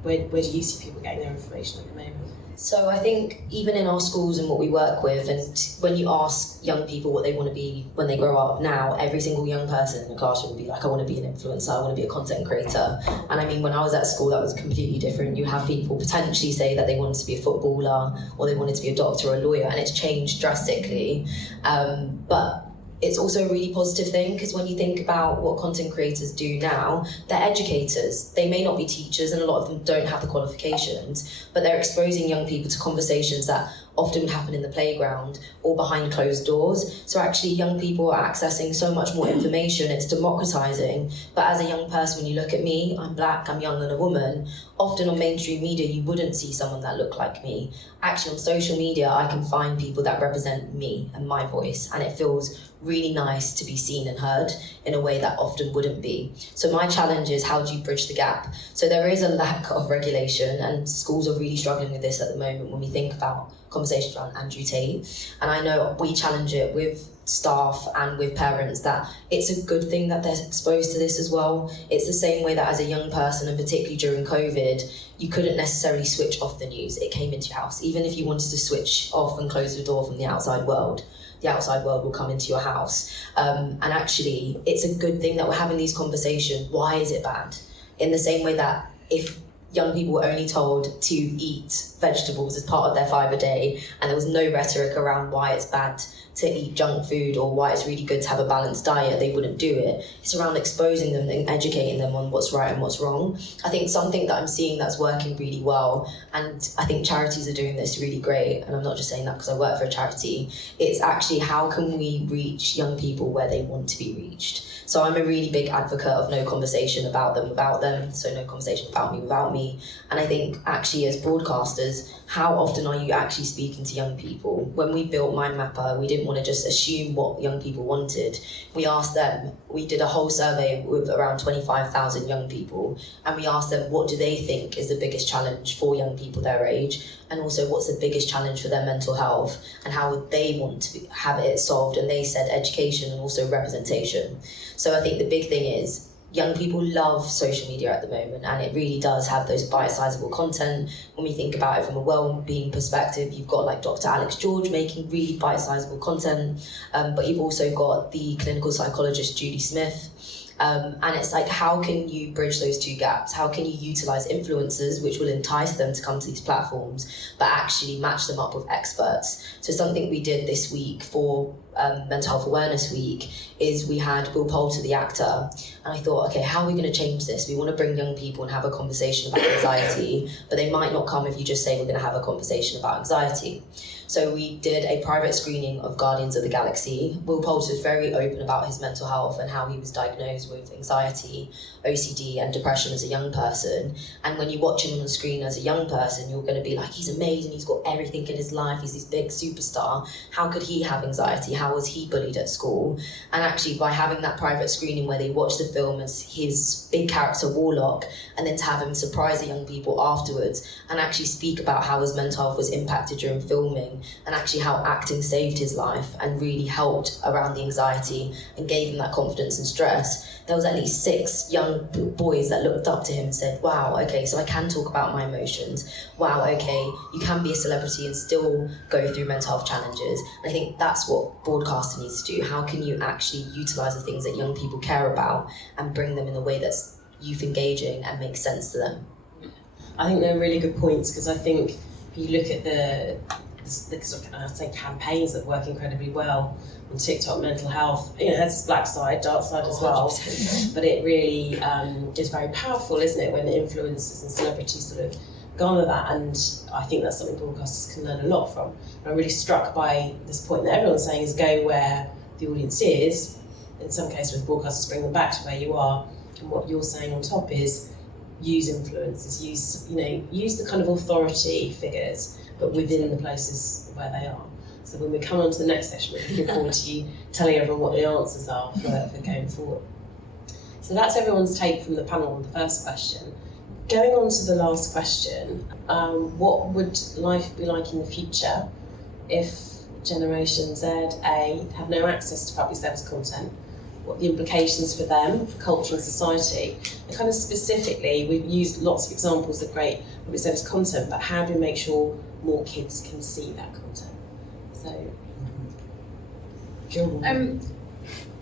where do you see people getting their information at the moment? So I think even in our schools and what we work with, and when you ask young people what they want to be when they grow up now, every single young person in the classroom will be like, I want to be an influencer, I want to be a content creator. And I mean, when I was at school, that was completely different. You have people potentially say that they wanted to be a footballer or they wanted to be a doctor or a lawyer, and it's changed drastically. But it's also a really positive thing, because when you think about what content creators do now, they're educators. They may not be teachers, and a lot of them don't have the qualifications, but they're exposing young people to conversations that often would happen in the playground or behind closed doors. So actually young people are accessing so much more information, it's democratizing. But as a young person, when you look at me, I'm black, I'm young and a woman, often on mainstream media you wouldn't see someone that looked like me. Actually on social media I can find people that represent me and my voice, and it feels really nice to be seen and heard in a way that often wouldn't be. So my challenge is, how do you bridge the gap? So there is a lack of regulation, and schools are really struggling with this at the moment when we think about conversations around Andrew Tate. And I know we challenge it with staff and with parents that it's a good thing that they're exposed to this as well. It's the same way that as a young person, and particularly during COVID, you couldn't necessarily switch off the news. It came into your house. Even if you wanted to switch off and close the door from the outside world will come into your house. And actually, it's a good thing that we're having these conversations. Why is it bad? In the same way that if young people were only told to eat vegetables as part of their fibre day, and there was no rhetoric around why it's bad to eat junk food or why it's really good to have a balanced diet, they wouldn't do it. It's around exposing them and educating them on what's right and what's wrong. I think something that I'm seeing that's working really well, and I think charities are doing this really great, and I'm not just saying that because I work for a charity, it's actually how can we reach young people where they want to be reached. So I'm a really big advocate of no conversation about them without them, so no conversation about me without me. And I think actually as broadcasters, how often are you actually speaking to young people? When we built Mindmapper, we didn't want to just assume what young people wanted. We asked them, we did a whole survey with around 25,000 young people, and we asked them what do they think is the biggest challenge for young people their age, and also what's the biggest challenge for their mental health, and how would they want to have it solved. And they said education and also representation. So I think the big thing is young people love social media at the moment, and it really does have those bite-sizable content. When we think about it from a well-being perspective, you've got like Dr. Alex George making really bite-sizable content, but you've also got the clinical psychologist Judy Smith. And it's like, how can you bridge those two gaps? How can you utilize influencers, which will entice them to come to these platforms, but actually match them up with experts? So something we did this week for Mental Health Awareness Week is we had Will Poulter, the actor, and I thought, okay, how are we going to change this? We want to bring young people and have a conversation about anxiety, but they might not come if you just say we're going to have a conversation about anxiety. So we did a private screening of Guardians of the Galaxy. Will Poulter is very open about his mental health and how he was diagnosed with anxiety, OCD and depression as a young person. And when you watch him on the screen as a young person, you're going to be like, he's amazing, he's got everything in his life, he's this big superstar. How could he have anxiety? How was he bullied at school? And actually by having that private screening where they watch the film as his big character Warlock, and then to have him surprise the young people afterwards and actually speak about how his mental health was impacted during filming, and actually how acting saved his life and really helped around the anxiety and gave him that confidence and stress. There was at least 6 young boys that looked up to him and said, wow, okay, so I can talk about my emotions. Wow, okay, you can be a celebrity and still go through mental health challenges. And I think that's what broadcasting needs to do. How can you actually utilise the things that young people care about and bring them in a way that's youth engaging and makes sense to them? I think they're really good points, because I think if you look at the sort of, I'd say, campaigns that work incredibly well on TikTok, mental health, it has its black side, dark side as well, 100%. But it really is very powerful, isn't it, when influencers and celebrities sort of garner that, and I think that's something broadcasters can learn a lot from. And I'm really struck by this point that everyone's saying is go where the audience is. In some cases with broadcasters, bring them back to where you are, and what you're saying on top is use influencers, use the kind of authority figures, but within the places where they are. So when we come on to the next session, we're looking forward to you telling everyone what the answers are for going forward. So that's everyone's take from the panel on the first question. Going on to the last question, what would life be like in the future if Generation Z, A, have no access to public service content? What are the implications for them, for culture and society? And kind of specifically, we've used lots of examples of great public service content, but how do we make sure more kids can see that content? So,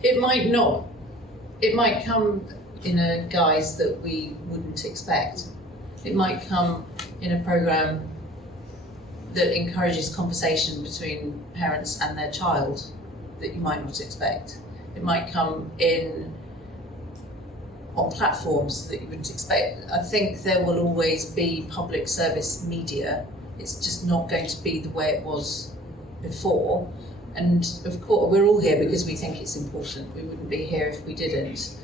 it might come in a guise that we wouldn't expect. It might come in a programme that encourages conversation between parents and their child that you might not expect. It might come on platforms that you wouldn't expect. I think there will always be public service media. It's just not going to be the way it was before. And of course, we're all here because we think it's important. We wouldn't be here if we didn't.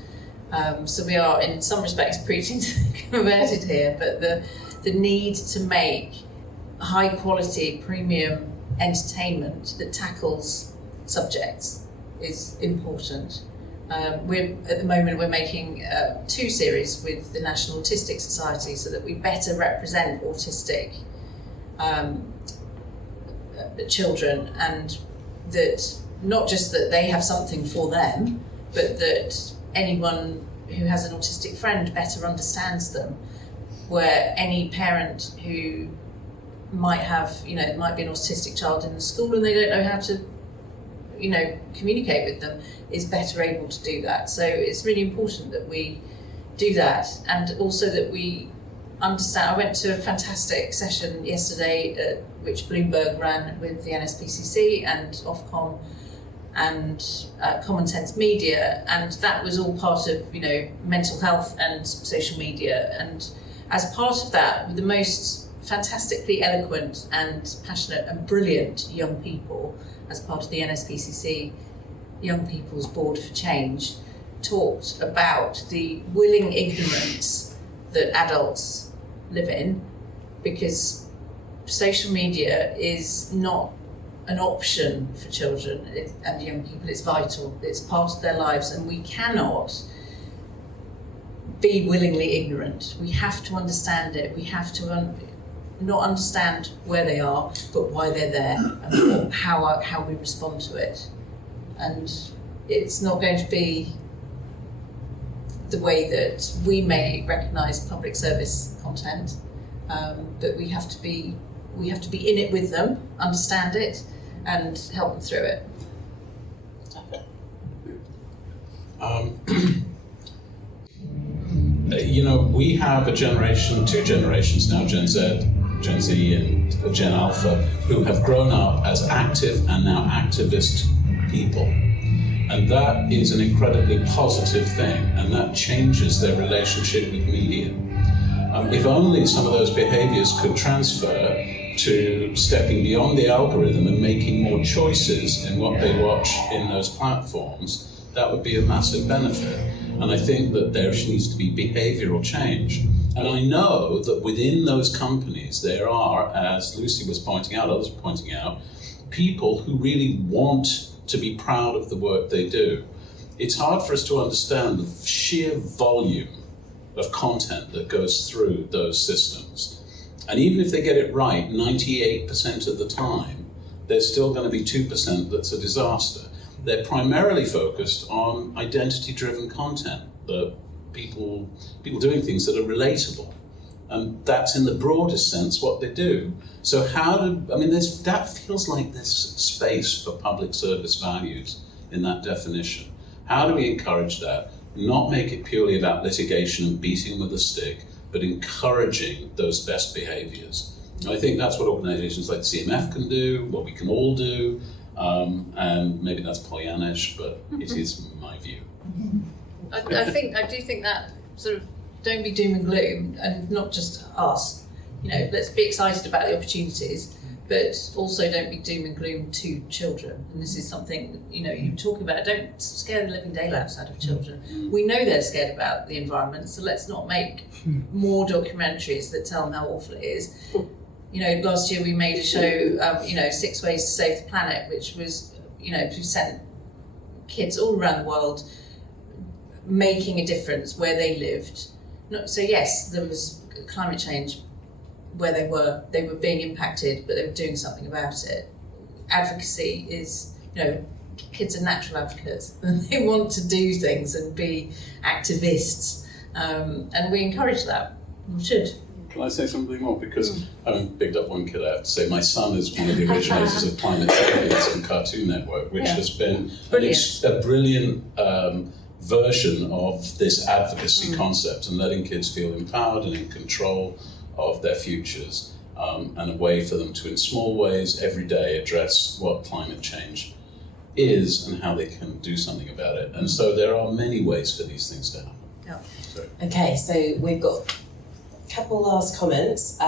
So we are, in some respects, preaching to the converted here, but the need to make high quality, premium entertainment that tackles subjects is important. At the moment we're making 2 series with the National Autistic Society so that we better represent autistic children, and that not just that they have something for them, but that anyone who has an autistic friend better understands them, where any parent who might have, it might be an autistic child in the school and they don't know how to communicate with them, is better able to do that. So it's really important that we do that, and also that we understand. I went to a fantastic session yesterday which Bloomberg ran with the NSPCC and Ofcom and Common Sense Media, and that was all part of mental health and social media. And as part of that, with the most fantastically eloquent and passionate and brilliant young people, as part of the NSPCC Young People's Board for Change, talked about the willing ignorance that adults live in, because social media is not an option for children and young people. It's vital, it's part of their lives, and we cannot be willingly ignorant. We have to understand it. We have to not understand where they are, but why they're there and how we respond to it. And it's not going to be the way that we may recognise public service content, but we have to be in it with them, understand it, and help them through it. We have a generation, 2 generations now, Gen Z, Gen Z and Gen Alpha, who have grown up as active and now activist people. And that is an incredibly positive thing, and that changes their relationship with media. If only some of those behaviors could transfer to stepping beyond the algorithm and making more choices in what they watch in those platforms, that would be a massive benefit. And I think that there needs to be behavioral change. And I know that within those companies there are, as Lucy was pointing out, others were pointing out, people who really want to be proud of the work they do. It's hard for us to understand the sheer volume of content that goes through those systems. And even if they get it right 98% of the time, there's still going to be 2% that's a disaster. They're primarily focused on identity-driven content, the people doing things that are relatable. And that's in the broadest sense what they do. So that feels like there's space for public service values in that definition. How do we encourage that? Not make it purely about litigation and beating with a stick, but encouraging those best behaviors. And I think that's what organizations like CMF can do, what we can all do, and maybe that's Pollyannish, but it is my view. I do think that sort of don't be doom and gloom, and not just us. Let's be excited about the opportunities, but also don't be doom and gloom to children. And this is something you're talking about. Don't scare the living daylights out of children. We know they're scared about the environment, so let's not make more documentaries that tell them how awful it is. Last year we made a show, 6 Ways to Save the Planet, which was, we sent kids all around the world making a difference where they lived. So yes, there was climate change where they were being impacted, but they were doing something about it. Advocacy is, kids are natural advocates and they want to do things and be activists, and we encourage that. We should. Can I say something more? Because having picked up one kid, I have to say my son is one of the originators of Climate Champions and Cartoon Network, which has been a brilliant version of this advocacy concept and letting kids feel empowered and in control of their futures, and a way for them to, in small ways, every day address what climate change is and how they can do something about it. And so there are many ways for these things to happen. Yeah. Okay, so we've got a couple last comments.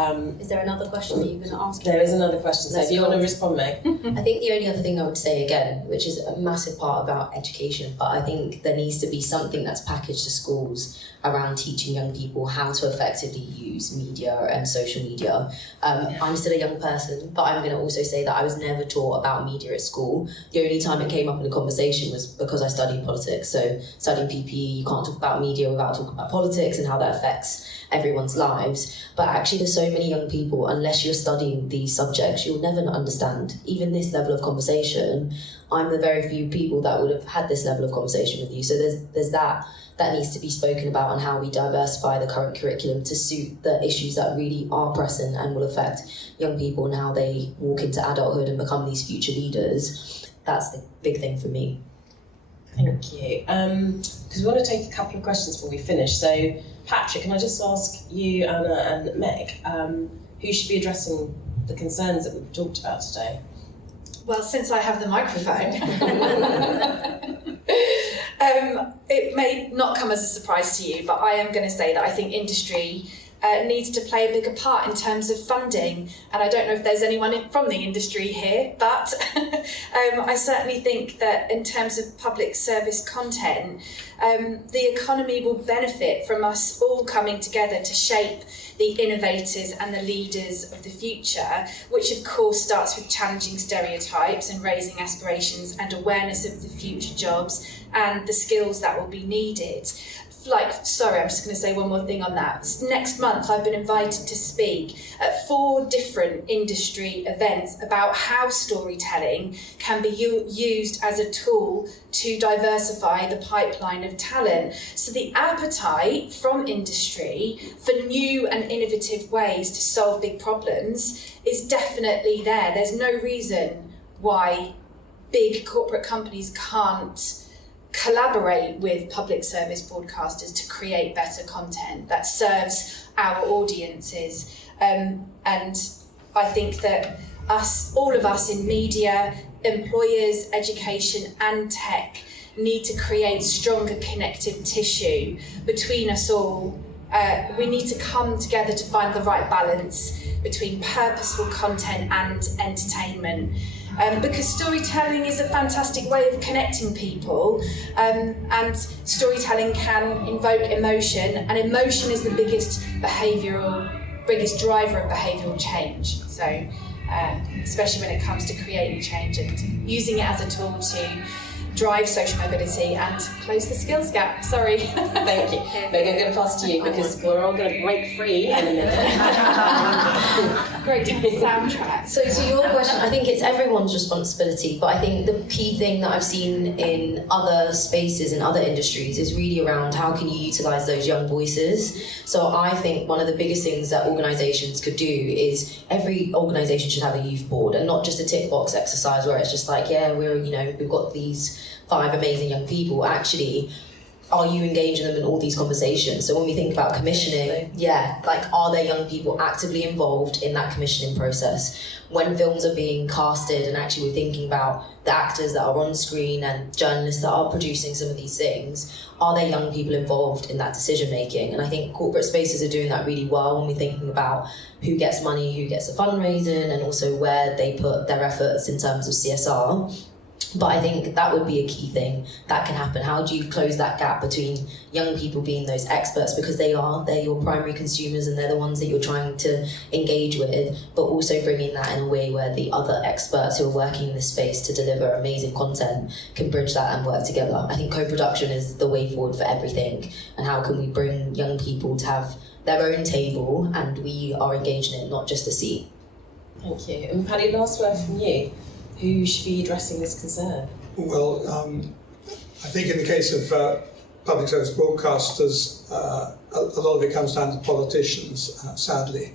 Is there another question that you're going to ask? There is another question, so if you want to respond, Meg. I think the only other thing I would say again, which is a massive part about education, but I think there needs to be something that's packaged to schools around teaching young people how to effectively use media and social media. I'm still a young person, but I'm going to also say that I was never taught about media at school. The only time it came up in a conversation was because I studied politics. So studying PPE, you can't talk about media without talking about politics and how that affects everyone's lives. But actually there's so many young people, unless you're studying these subjects, you'll never understand even this level of conversation. I'm the very few people that would have had this level of conversation with you. So there's that needs to be spoken about, and how we diversify the current curriculum to suit the issues that really are pressing and will affect young people and how they walk into adulthood and become these future leaders. That's the big thing for me. Thank you. Because we want to take a couple of questions before we finish. So Patrick, can I just ask you, Anna and Meg, who should be addressing the concerns that we've talked about today? Well, since I have the microphone, it may not come as a surprise to you, but I am going to say that I think industry needs to play a bigger part in terms of funding. And I don't know if there's anyone from the industry here, but I certainly think that in terms of public service content, the economy will benefit from us all coming together to shape the innovators and the leaders of the future, which of course starts with challenging stereotypes and raising aspirations and awareness of the future jobs and the skills that will be needed. sorry, I'm just going to say one more thing on that. Next month, I've been invited to speak at 4 different industry events about how storytelling can be used as a tool to diversify the pipeline of talent. So the appetite from industry for new and innovative ways to solve big problems is definitely there. There's no reason why big corporate companies can't collaborate with public service broadcasters to create better content that serves our audiences. And I think that all of us in media, employers, education and tech need to create stronger connective tissue between us all. We need to come together to find the right balance between purposeful content and entertainment. Because storytelling is a fantastic way of connecting people, and storytelling can invoke emotion, and emotion is the biggest driver of behavioural change. So, especially when it comes to creating change and using it as a tool to drive social mobility and close the skills gap. Sorry. Thank you. Meg, I'm going to pass to you because we're all going to break free in a minute. Great soundtrack. So to your question, I think it's everyone's responsibility, but I think the key thing that I've seen in other spaces, in other industries, is really around how can you utilise those young voices. So I think one of the biggest things that organisations could do is every organisation should have a youth board, and not just a tick box exercise where it's just like, yeah, we've got these 5 amazing young people. Actually, are you engaging them in all these conversations? So when we think about commissioning, are there young people actively involved in that commissioning process? When films are being casted and actually we're thinking about the actors that are on screen and journalists that are producing some of these things, are there young people involved in that decision making? And I think corporate spaces are doing that really well when we're thinking about who gets money, who gets the fundraising, and also where they put their efforts in terms of CSR. But I think that would be a key thing that can happen. How do you close that gap between young people being those experts, because they're your primary consumers and they're the ones that you're trying to engage with, but also bringing that in a way where the other experts who are working in this space to deliver amazing content can bridge that and work together. I think co-production is the way forward for everything. And how can we bring young people to have their own table and we are engaged in it, not just a seat. Thank you. And Paddy, last word from you. Who should be addressing this concern? Well, I think in the case of public service broadcasters, a lot of it comes down to politicians, sadly.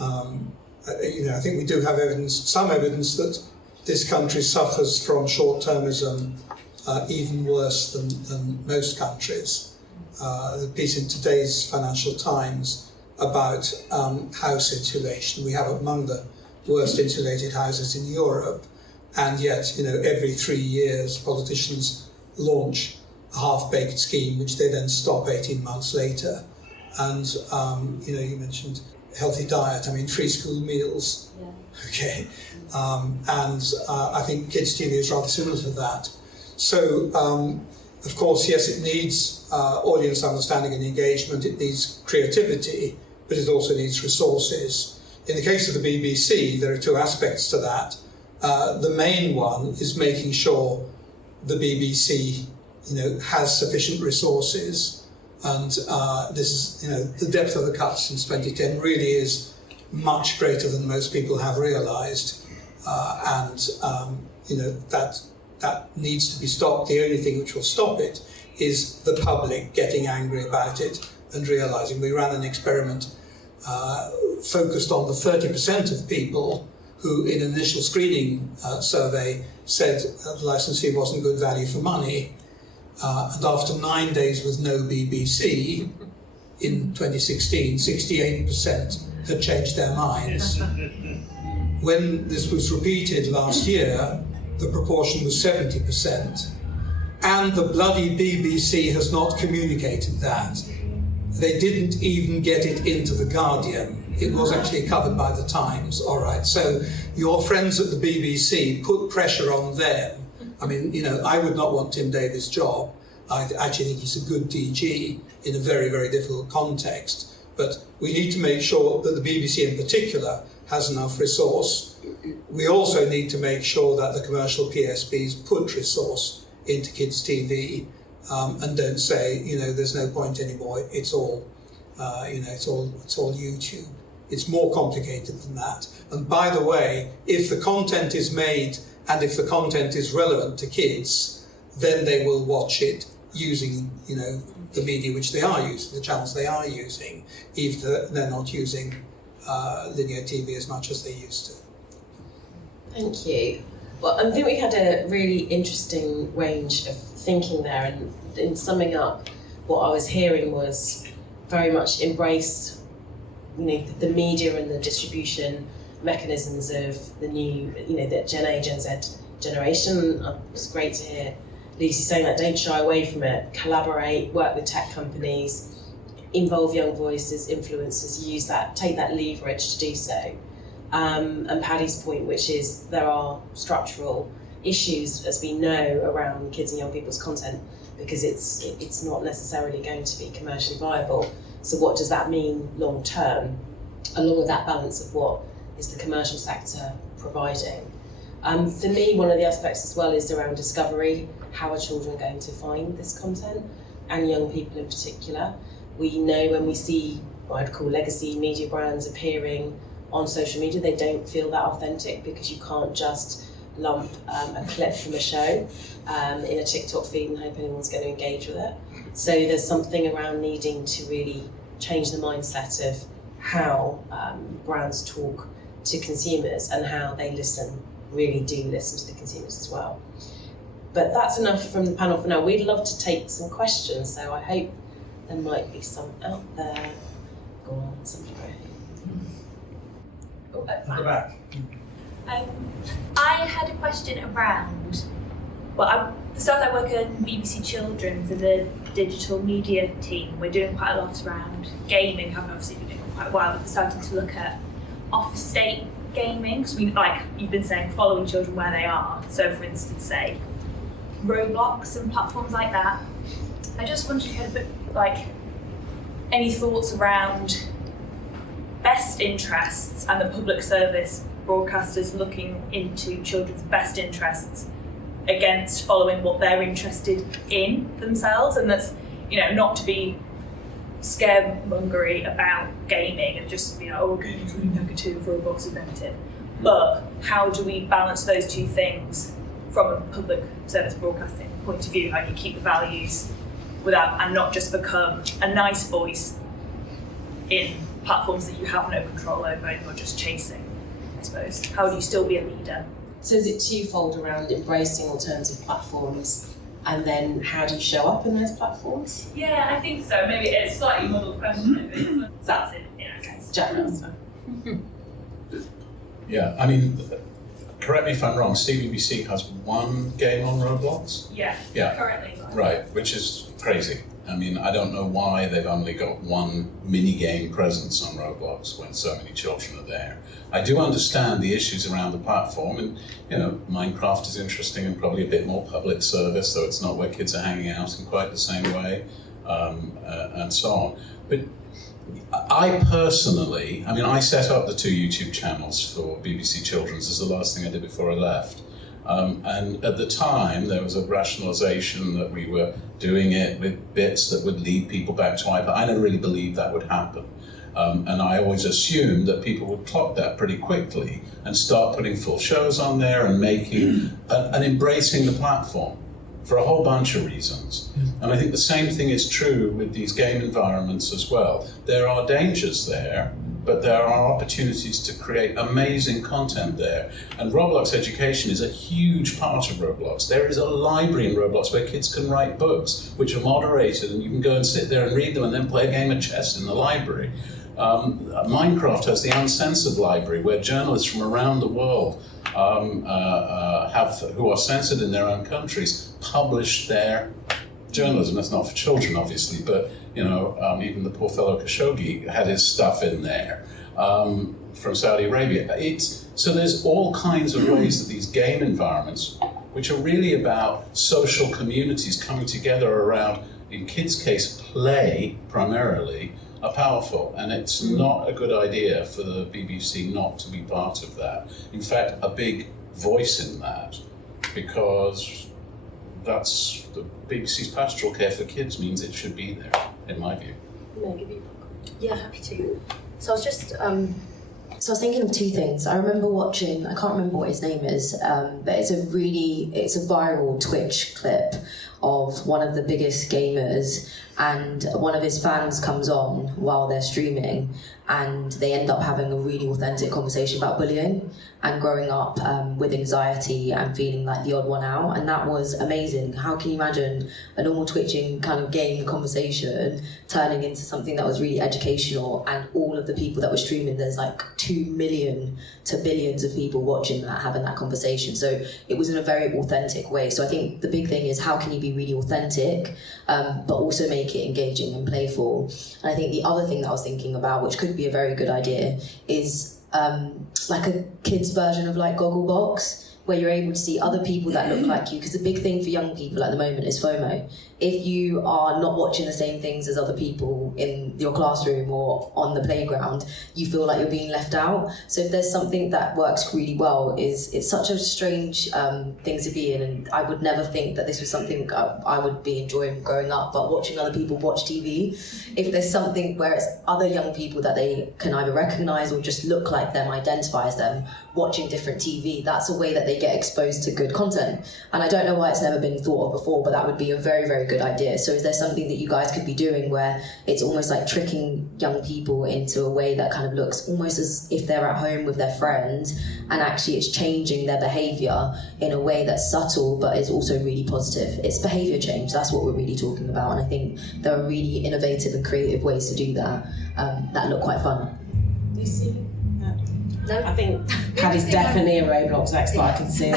I think we do have some evidence that this country suffers from short-termism even worse than most countries. The piece in today's Financial Times about house insulation. We have among the worst insulated houses in Europe. And yet, every 3 years, politicians launch a half-baked scheme, which they then stop 18 months later. And, you mentioned healthy diet. Free school meals. Yeah. Okay. I think kids' TV is rather similar to that. So, of course, yes, it needs audience understanding and engagement. It needs creativity, but it also needs resources. In the case of the BBC, there are 2 aspects to that. The main one is making sure the BBC, has sufficient resources, and this is, the depth of the cuts since 2010 really is much greater than most people have realised, that needs to be stopped. The only thing which will stop it is the public getting angry about it and realising. We ran an experiment focused on the 30% of people who in an initial screening survey said the licensee wasn't good value for money. And after 9 days with no BBC, in 2016, 68% had changed their minds. When this was repeated last year, the proportion was 70%. And the bloody BBC has not communicated that. They didn't even get it into The Guardian. It was actually covered by The Times. All right, so your friends at the BBC put pressure on them. I would not want Tim Davis' job. I actually think he's a good DG in a very, very difficult context. But we need to make sure that the BBC in particular has enough resource. We also need to make sure that the commercial PSBs put resource into kids' TV. and don't say, there's no point anymore. It's all, it's all YouTube. It's more complicated than that. And by the way, if the content is made and if the content is relevant to kids, then they will watch it using, the media which they are using, the channels they are using, even if they're not using linear TV as much as they used to. Thank you. Well, I think we had a really interesting range of thinking there, and in summing up, what I was hearing was very much embrace, the media and the distribution mechanisms of the new, the Gen A, Gen Z generation. It's great to hear Lucy saying that. Don't shy away from it. Collaborate, work with tech companies, involve young voices, influencers, use that, take that leverage to do so. And Paddy's point, which is there are structural issues, as we know, around kids and young people's content, because it's not necessarily going to be commercially viable. So what does that mean long term, along with that balance of what is the commercial sector providing? For me, one of the aspects as well is around discovery. How are children going to find this content, and young people in particular? We know when we see what I'd call legacy media brands appearing on social media, they don't feel that authentic, because you can't just lump a clip from a show in a TikTok feed and hope anyone's going to engage with it. So there's something around needing to really change the mindset of how brands talk to consumers and how they really do listen to the consumers as well. But that's enough from the panel for now. We'd love to take some questions, so I hope there might be some out there. Go on, somebody go ahead. Oh, At the back. I had a question around, the stuff I work in BBC Children's and the digital media team. We're doing quite a lot around gaming, haven't obviously been doing it for quite a while, but we're starting to look at off-estate gaming, because like you've been saying, following children where they are. So for instance, say, Roblox and platforms like that. I just wondered if you had a bit, any thoughts around best interests and the public service broadcasters looking into children's best interests against following what they're interested in themselves, and that's, not to be scaremongery about gaming and just, gaming's really negative, Roblox is negative. But how do we balance those two things from a public service broadcasting point of view? How do you keep the values and not just become a nice voice in platforms that you have no control over and you're just chasing, I suppose? How do you still be a leader? So is it twofold around embracing alternative platforms, and then how do you show up in those platforms? Yeah, I think so. Maybe it's a slightly muddled question, but that's it in a case. Japhet. Yeah, I mean, correct me if I'm wrong, CBBC has one game on Roblox? Yeah, Yeah. currently. Right, which is crazy. I mean, I don't know why they've only got one mini-game presence on Roblox when so many children are there. I do understand the issues around the platform, and Minecraft is interesting and probably a bit more public service, so it's not where kids are hanging out in quite the same way, and so on. But I personally, I set up the 2 YouTube channels for BBC Children's as the last thing I did before I left. And at the time, there was a rationalisation that we were doing it with bits that would lead people back to iPad. I never really believed that would happen. And I always assumed that people would clock that pretty quickly and start putting full shows on there and making and embracing the platform for a whole bunch of reasons. And I think the same thing is true with these game environments as well. There are dangers there, but there are opportunities to create amazing content there. And Roblox Education is a huge part of Roblox. There is a library in Roblox where kids can write books, which are moderated, and you can go and sit there and read them and then play a game of chess in the library. Minecraft has the Uncensored Library, where journalists from around the world who are censored in their own countries publish their journalism. That's not for children, obviously, but even the poor fellow Khashoggi had his stuff in there from Saudi Arabia. So there's all kinds of ways that these game environments, which are really about social communities coming together around, in kids' case, play primarily, are powerful. And it's not a good idea for the BBC not to be part of that. In fact, a big voice in that, because that's the BBC's pastoral care for kids means it should be there, in my view. Yeah, happy to. So I was just, so I was thinking of two things. I remember watching, I can't remember what his name is, but it's a viral Twitch clip of one of the biggest gamers, and one of his fans comes on while they're streaming, and they end up having a really authentic conversation about bullying and growing up with anxiety and feeling like the odd one out, and that was amazing. How can you imagine a normal twitching kind of game conversation turning into something that was really educational, and all of the people that were streaming, there's like 2 million to billions of people watching that, having that conversation. So it was in a very authentic way. So I think the big thing is, how can you be really authentic, but also make it engaging and playful? And I think the other thing that I was thinking about, which could be a very good idea, is like a kid's version of like Gogglebox, where you're able to see other people that look like you. Because the big thing for young people at the moment is FOMO. If you are not watching the same things as other people in your classroom or on the playground, you feel like you're being left out. So if there's something that works really well, it's such a strange thing to be in, and I would never think that this was something I would be enjoying growing up, but watching other people watch TV, if there's something where it's other young people that they can either recognise or just look like them, identify as them, watching different TV, that's a way that they get exposed to good content. And I don't know why it's never been thought of before, but that would be a very, very good idea. So is there something that you guys could be doing where it's almost like tricking young people into a way that kind of looks almost as if they're at home with their friends, and actually it's changing their behaviour in a way that's subtle but is also really positive? It's behaviour change, that's what we're really talking about, and I think there are really innovative and creative ways to do that that look quite fun. Lucy? No? I think Caddy's definitely a Roblox expert, I can see it.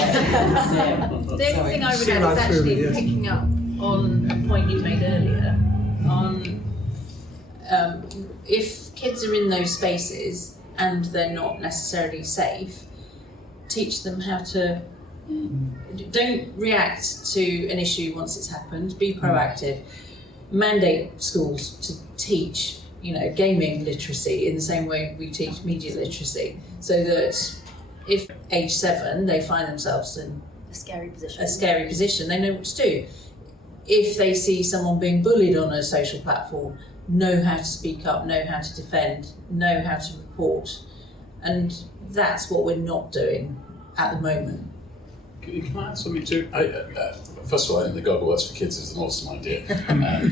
The only thing I would add is actually picking up on a point you made earlier on if kids are in those spaces and they're not necessarily safe, teach them how to don't react to an issue once it's happened, be proactive. Mandate schools to teach, gaming literacy in the same way we teach media literacy, so that if age 7 they find themselves in A scary position, they know what to do. If they see someone being bullied on a social platform, know how to speak up, know how to defend, know how to report, and that's what we're not doing at the moment. Can I add something too? First of all, I think the Gogglebox for kids is an awesome idea.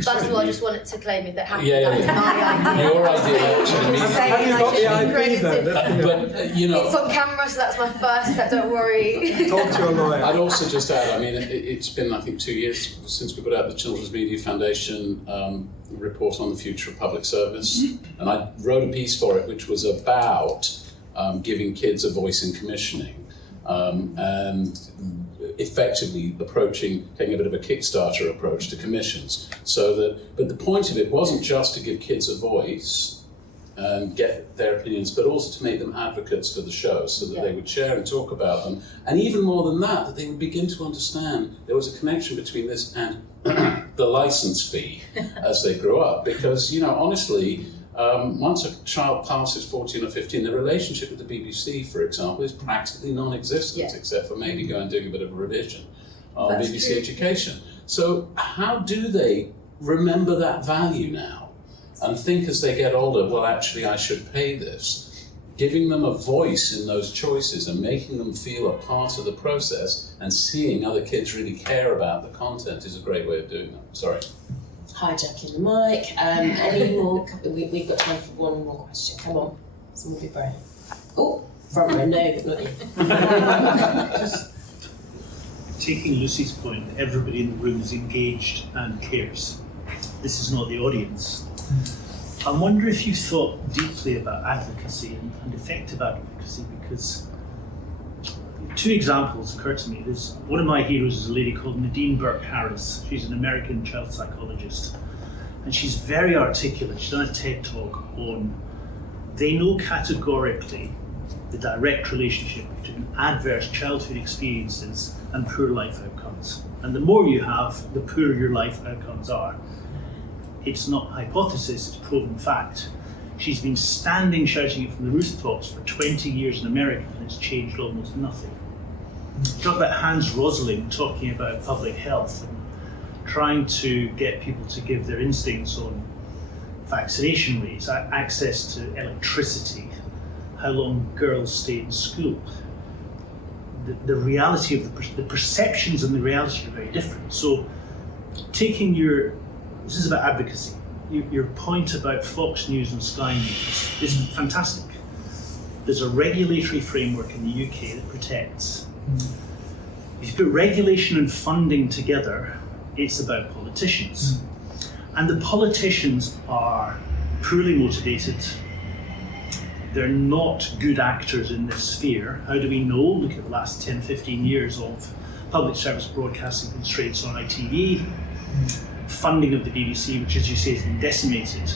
First of all, I just wanted to claim if it happened, Yeah, that was my idea. Your idea actually means... Have you got the IP then? But, It's on camera, so that's my first step, don't worry. Talk to your lawyer. I'd also just add, it's been, I think, 2 years since we put out the Children's Media Foundation report on the future of public service. And I wrote a piece for it which was about giving kids a voice in commissioning. And effectively taking a bit of a Kickstarter approach to commissions. But the point of it wasn't just to give kids a voice and get their opinions, but also to make them advocates for the show, so that they would share and talk about them. And even more than that they would begin to understand there was a connection between this and the license fee as they grew up. Because, honestly, once a child passes 14 or 15, the relationship with the BBC, for example, is practically non-existent, except for maybe going and doing a bit of a revision on BBC Education. So how do they remember that value now and think as they get older, well, actually, I should pay this? Giving them a voice in those choices and making them feel a part of the process and seeing other kids really care about the content is a great way of doing that. Sorry. Hijacking the mic. Any more? We've got time for one more question. Come on. Someone be brave. Oh, front row. No, not you. Just taking Lucy's point, everybody in the room is engaged and cares. This is not the audience. I wonder if you thought deeply about advocacy and effective advocacy, because 2 examples occur to me. One of my heroes is a lady called Nadine Burke-Harris. She's an American child psychologist, and she's very articulate. She's done a TED talk on, they know categorically the direct relationship between adverse childhood experiences and poor life outcomes. And the more you have, the poorer your life outcomes are. It's not hypothesis, it's proven fact. She's been shouting it from the rooftops for 20 years in America, and it's changed almost nothing. Talk about Hans Rosling talking about public health and trying to get people to give their instincts on vaccination rates, access to electricity, how long girls stay in school. The reality of the perceptions and the reality are very different. So this is about advocacy. Your point about Fox News and Sky News is fantastic. There's a regulatory framework in the UK that protects. If you put regulation and funding together, it's about politicians. And the politicians are poorly motivated. They're not good actors in this sphere. How do we know? Look at the last 10, 15 years of public service broadcasting constraints on ITV, funding of the BBC, which, as you say, has been decimated.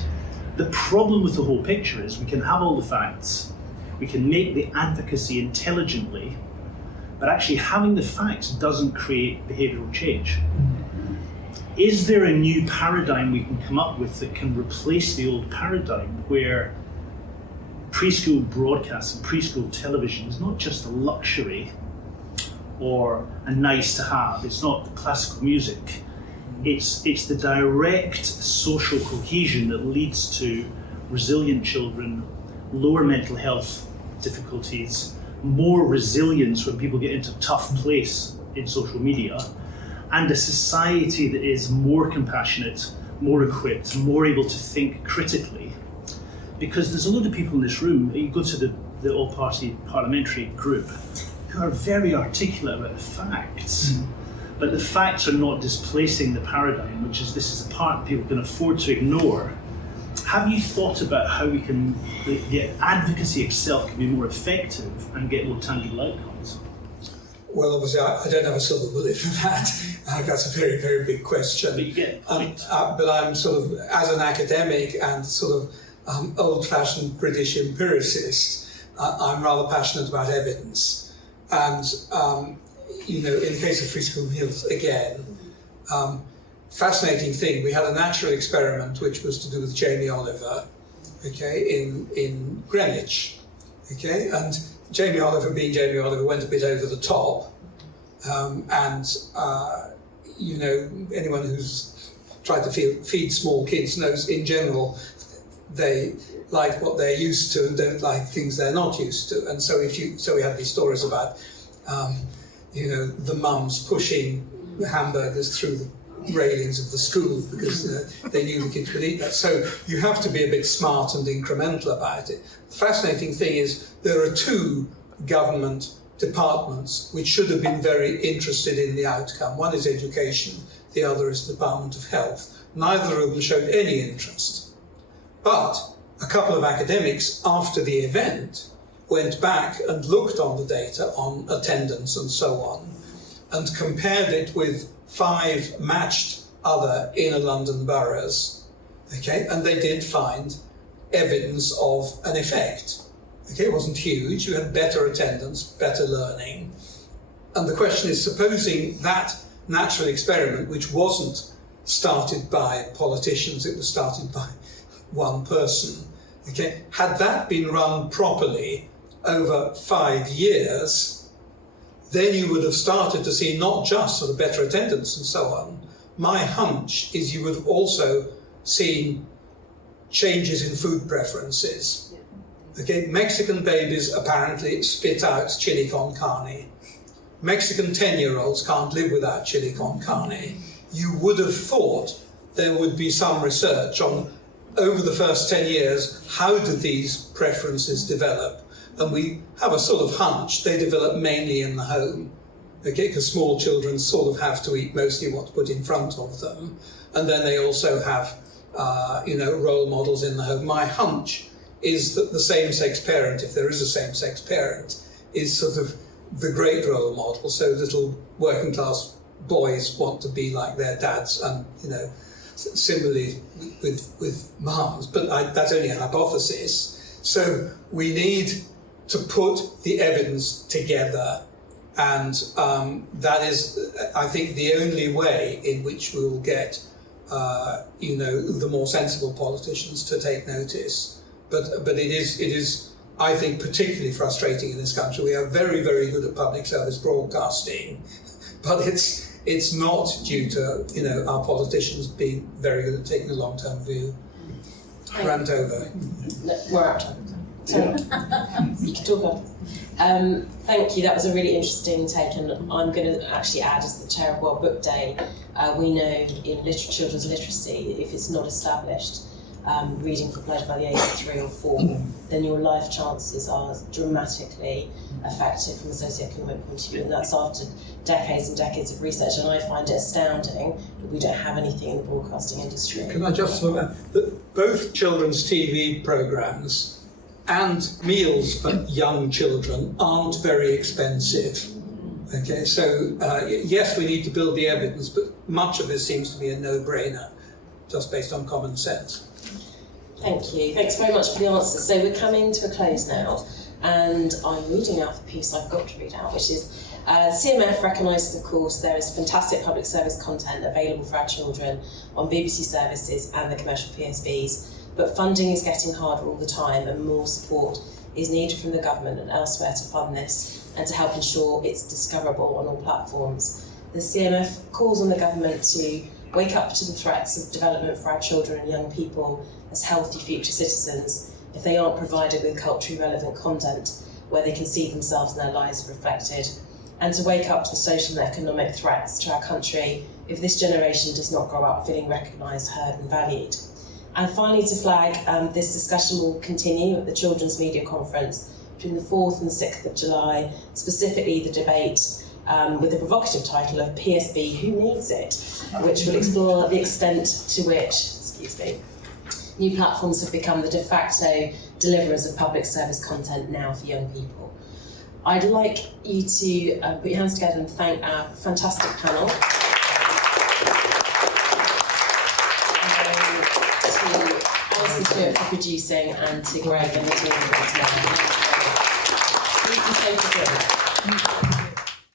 The problem with the whole picture is we can have all the facts, we can make the advocacy intelligently, but actually having the facts doesn't create behavioural change. Is there a new paradigm we can come up with that can replace the old paradigm where preschool broadcast and preschool television is not just a luxury or a nice to have, it's not classical music, it's the direct social cohesion that leads to resilient children, lower mental health difficulties, more resilience when people get into a tough place in social media, and a society that is more compassionate, more equipped, more able to think critically. Because there's a lot of people in this room, you go to the all-party parliamentary group, who are very articulate about the facts, but the facts are not displacing the paradigm, which is this is a part people can afford to ignore. Have you thought about how we can, the advocacy itself can be more effective and get more tangible outcomes? Well, obviously, I don't have a silver bullet for that. That's a very, very big question. But you get it. But I'm sort of, as an academic and sort of old-fashioned British empiricist, I'm rather passionate about evidence. And, in the case of free school meals, again, fascinating thing, we had a natural experiment which was to do with Jamie Oliver, in Greenwich, and Jamie Oliver, being Jamie Oliver, went a bit over the top, anyone who's tried to feed small kids knows, in general, they like what they're used to and don't like things they're not used to. And so we had these stories about, the mums pushing hamburgers through the railings of the school because they knew the kids would eat that. So you have to be a bit smart and incremental about it. The fascinating thing is there are two government departments which should have been very interested in the outcome. One is education, the other is the Department of Health. Neither of them showed any interest. But a couple of academics after the event went back and looked on the data on attendance and so on and compared it with 5 matched other inner London boroughs, and they did find evidence of an effect. It wasn't huge, you had better attendance, better learning. And the question is, supposing that natural experiment, which wasn't started by politicians, it was started by one person, had that been run properly over 5 years, then you would have started to see not just sort of better attendance and so on. My hunch is you would have also seen changes in food preferences. Mexican babies apparently spit out chili con carne. Mexican 10-year-olds can't live without chili con carne. You would have thought there would be some research on, over the first 10 years, how do these preferences develop? And we have a sort of hunch they develop mainly in the home, because small children sort of have to eat mostly what's put in front of them. And then they also have, role models in the home. My hunch is that the same-sex parent, if there is a same-sex parent, is sort of the great role model. So little working-class boys want to be like their dads, and similarly with mums. But that's only a hypothesis. So we need to put the evidence together, and that is, I think, the only way in which we will get, the more sensible politicians to take notice. But it is I think, particularly frustrating in this country. We are very, very good at public service broadcasting, but it's not due to our politicians being very good at taking a long-term view. Rant over. No, we're out of time. Sorry. You can talk about it. Thank you, that was a really interesting take, and I'm going to actually add, as the chair of World Book Day, we know in children's literacy, if it's not established, reading for pleasure by the age of 3 or 4, then your life chances are dramatically affected from a socioeconomic point of view, and that's after decades and decades of research, and I find it astounding that we don't have anything in the broadcasting industry. Can I just say that both children's TV programmes and meals for young children aren't very expensive. Okay, so yes, we need to build the evidence, but much of this seems to be a no-brainer, just based on common sense. Thank you. Thanks very much for the answers. So we're coming to a close now, and I'm reading out the piece I've got to read out, which is CMF recognises, of course, there is fantastic public service content available for our children on BBC services and the commercial PSBs, but funding is getting harder all the time, and more support is needed from the government and elsewhere to fund this and to help ensure it's discoverable on all platforms. The CMF calls on the government to wake up to the threats of development for our children and young people as healthy future citizens if they aren't provided with culturally relevant content where they can see themselves and their lives reflected, and to wake up to the social and economic threats to our country if this generation does not grow up feeling recognised, heard and valued. And finally, to flag, this discussion will continue at the Children's Media Conference between the 4th and 6th of July, specifically the debate with the provocative title of PSB, Who Needs It?, which will explore the extent to which, new platforms have become the de facto deliverers of public service content now for young people. I'd like you to put your hands together and thank our fantastic panel. To Alison Stewart for producing, and to Greg and the team for today. You can take a drink.